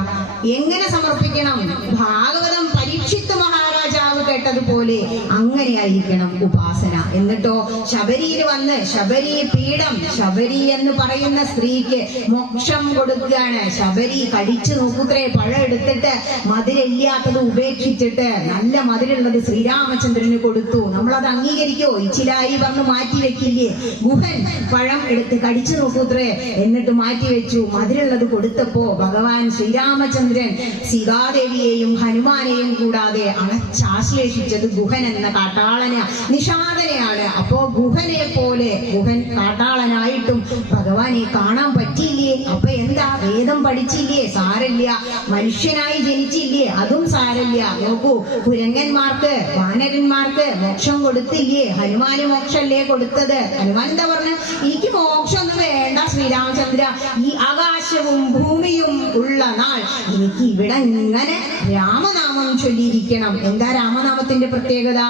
എങ്ങനെ സമർപ്പിക്കണം? ഭാഗവതം പരീക്ഷിത്ത് മഹാരാജാവ് കേട്ടതുപോലെ പോലെ അങ്ങനെയായിരിക്കണം ഉപാസന. എന്നിട്ടോ ശബരിയിൽ വന്ന് ശബരി പീഠം, ശബരി എന്ന് പറയുന്ന സ്ത്രീക്ക് മോക്ഷം കൊടുക്കുകയാണ്. ശബരി കടിച്ചു നോക്കുത്രേ, പഴം എടുത്തിട്ട് മധുരമില്ലാത്തത് ഉപേക്ഷിച്ചിട്ട് നല്ല മധുരമുള്ളത് ശ്രീരാമചന്ദ്രന് കൊടുത്തു. നമ്മളത് അംഗീകരിക്കോ? ഇച്ചിലായി പറഞ്ഞ് മാറ്റി വെക്കില്ലേ? ഗുഹൻ പഴം എടുത്ത് കടിച്ചു നോക്കൂത്രേ, എന്നിട്ട് മാറ്റി വെച്ചു. മധുരമുള്ളത് കൊടുത്തപ്പോ ഭഗവാൻ ശ്രീരാമചന്ദ്രൻ സീതാദേവിയെയും ഹനുമാനെയും കൂടാതെ അണച്ചാശ്ലേഷിച്ചത് ഗുഹൻ എന്ന കാട്ടാളന നിഷാദനെയാണ്. അപ്പോ ഗുഹനെ പോലെ ഗുഹൻ കാട്ടാളനായിട്ടും ഭഗവാനെ കാണാൻ പറ്റിയില്ലേ? അപ്പൊ എന്താ, വേദം പഠിച്ചില്ലേ? സാരല്ല. മനുഷ്യനായി ജനിച്ചില്ലേ? അതും സാരല്ല. നോക്കൂ, കുരങ്ങന്മാർക്ക് വാനരന്മാർക്ക് മോക്ഷം കൊടുത്തില്ലേ? ഹനുമാന് മോക്ഷല്ലേ കൊടുത്തത്? ഹനുമാൻ എന്താ പറഞ്ഞു? എനിക്ക് മോക്ഷം ഒന്നും വേണ്ട ശ്രീരാമചന്ദ്ര, ഈ ആകാശവും ഭൂമിയും ഉള്ള നാൾ എനിക്ക് ഇവിടെ ഇങ്ങനെ രാമനാമം ചൊല്ലിയിരിക്കണം. എന്താ രാമനാമത്തിന്റെ പ്രത്യേകത?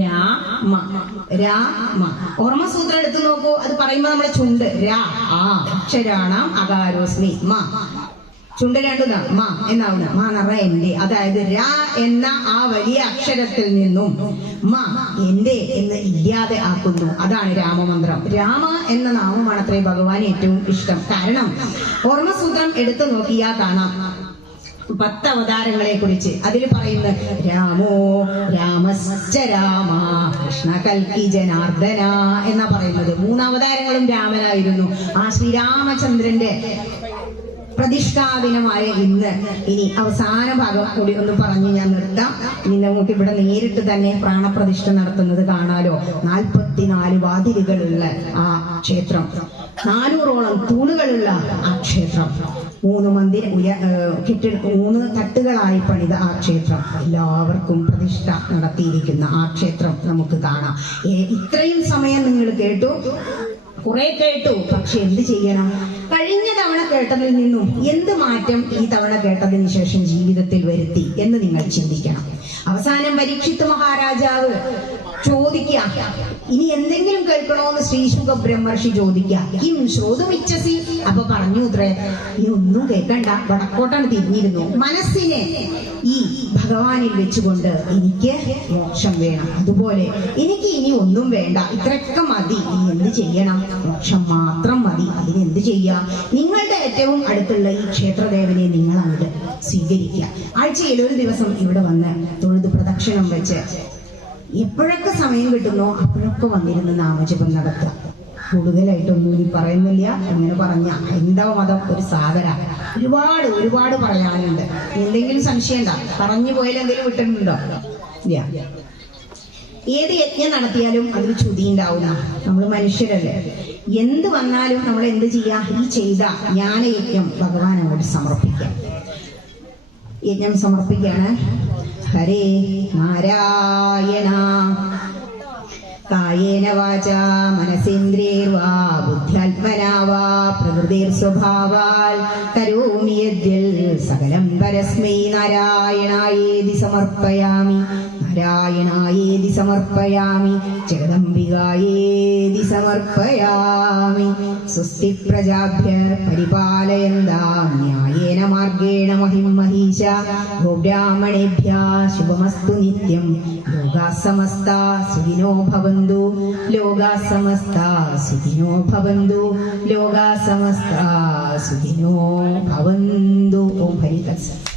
രാമ രാമ. ഓർമ്മസൂത്രം എടുത്തു നോക്കൂ. അത് പറയുമ്പോ നമ്മളെ ചുണ്ട് രാ ആ അക്ഷരാണാം അകാരോസ്മി മ, ചുണ്ട് രണ്ടുതാ മ എന്നാവുന്ന മ നിറ എന്റെ. അതായത് രാ എന്ന ആ വലിയ അക്ഷരത്തിൽ നിന്നും മ എന്റെ എന്ന് ഇല്ലാതെ ആക്കുന്നു. അതാണ് രാമമന്ത്രം. രാമ എന്ന നാമമാണ് അത്രേ ഭഗവാൻ ഏറ്റവും ഇഷ്ടം. കാരണം ഓർമ്മസൂത്രം എടുത്തു നോക്കിയാൽ കാണാം 10 അവതാരങ്ങളെ കുറിച്ച്. അതിൽ പറയുന്നത് രാമോ രാമശ്ച രാമ കൃഷ്ണ കൽക്കി ജനാർദ്ദന എന്നാ പറയുന്നത്. 3 അവതാരങ്ങളും രാമനായിരുന്നു. ആ ശ്രീരാമചന്ദ്രന്റെ പ്രതിഷ്ഠാദിനമായ ഇന്ന് ഇനി അവസാന ഭാഗം കൂടി ഒന്ന് പറഞ്ഞ് ഞാൻ നിർത്താം. ഇനി നമുക്ക് ഇവിടെ നേരിട്ട് തന്നെ പ്രാണപ്രതിഷ്ഠ നടത്തുന്നത് കാണാലോ. 44 വാതിലുകളുള്ള ആ ക്ഷേത്രം, 400ഓളം തൂണുകളുള്ള ആ ക്ഷേത്രം, 3 തട്ടുകളായി പണിത ആ ക്ഷേത്രം, എല്ലാവർക്കും പ്രതിഷ്ഠ നടത്തിയിരിക്കുന്ന ആ ക്ഷേത്രം നമുക്ക് കാണാം. ഇത്രയും സമയം നിങ്ങൾ കേട്ടു, കുറെ കേട്ടു. പക്ഷെ എന്ത് ചെയ്യണം? കഴിഞ്ഞ തവണ കേട്ടതിൽ നിന്നും എന്ത് മാറ്റം ഈ തവണ കേട്ടതിന് ശേഷം ജീവിതത്തിൽ വരുത്തി എന്ന് നിങ്ങൾ ചിന്തിക്കണം. അവസാനം പരീക്ഷിത് മഹാരാജാവ് ചോദിക്കുക, ഇനി എന്തെങ്കിലും കേൾക്കണോന്ന് ശ്രീശുക ബ്രഹ്മർഷി ചോദിക്കുക. കിം ശ്രോതുമിച്ഛസി? അപ്പൊ പറഞ്ഞു ഇത്രേ, ഈ ഒന്നും കേൾക്കണ്ട, വടക്കോട്ടാണ് തിരിഞ്ഞിരുന്നു. മനസ്സിനെ ഈ ഭഗവാനിൽ വെച്ചുകൊണ്ട് എനിക്ക് മോക്ഷം വേണം, അതുപോലെ എനിക്ക് ഇനി ഒന്നും വേണ്ട, ഇത്രയൊക്കെ മതി. ഇനി എന്ത് ചെയ്യണം? മോക്ഷം മാത്രം മതി. അതിന് എന്ത് ചെയ്യാം? നിങ്ങളുടെ ഏറ്റവും അടുത്തുള്ള ഈ ക്ഷേത്രദേവനെ നിങ്ങൾ അങ്ങോട്ട് സ്വീകരിക്കുക. ആഴ്ചയിൽ ഒരു ദിവസം ഇവിടെ വന്ന് തൊഴുത് പ്രദക്ഷിണം വെച്ച് എപ്പോഴൊക്കെ സമയം കിട്ടുന്നോ അപ്പോഴൊക്കെ വന്നിരുന്ന് നാമജപം നടത്തുക. കൂടുതലായിട്ടൊന്നും ഇനി പറയുന്നില്ല. അങ്ങനെ പറഞ്ഞ ഹൈന്ദവ മതം ഒരു സാഗര, ഒരുപാട് പറയാനുണ്ട്. എന്തെങ്കിലും സംശയം ഉണ്ടോ? പറഞ്ഞു പോയാൽ എന്തെങ്കിലും വിട്ടിട്ടുണ്ടോ? ഇല്ല. ഏത് യജ്ഞം നടത്തിയാലും അതിൽ ചുതി ഉണ്ടാവില്ല. നമ്മൾ മനുഷ്യരല്ലേ. എന്ത് വന്നാലും നമ്മൾ എന്ത് ചെയ്യാ? ഈ ചെയ്ത ജ്ഞാനയജ്ഞം ഭഗവാനോട് സമർപ്പിക്കാം. യജ്ഞം സമർപ്പിക്കാണ്. ഹരേ നാരായണ കായേന വാചാ മനസേന്ദ്രിയൈർവാ ബുദ്ധ്യാത്മനാ വാ പ്രകൃതിർസ്വഭാവാൽ കരോമി യദ്യൽ സകലം പരസ്മൈ നാരായണായേതി സമർപ്പയാമി. നാരായണായേതി സമർപ്പയാമി. ജഗദംബികായേതി സമർപ്പയാമി. സ്വസ്തി പ്രജാഭ്യഃ പരിപാലയന്താം ന്യായേന മാർഗേണ മഹിം മഹീശ. ഗോബ്രാഹ്മണേഭ്യഃ ശുഭമസ്തു നിത്യം. ലോകാഃ സമസ്താഃ സുഖിനോ ഭവന്തു. ലോകാഃ സമസ്താഃ സുഖിനോ ഭവന്തു. ലോകാഃ സമസ്താഃ സുഖിനോ ഭവന്തു. ഓം ഹരി തത്സത്.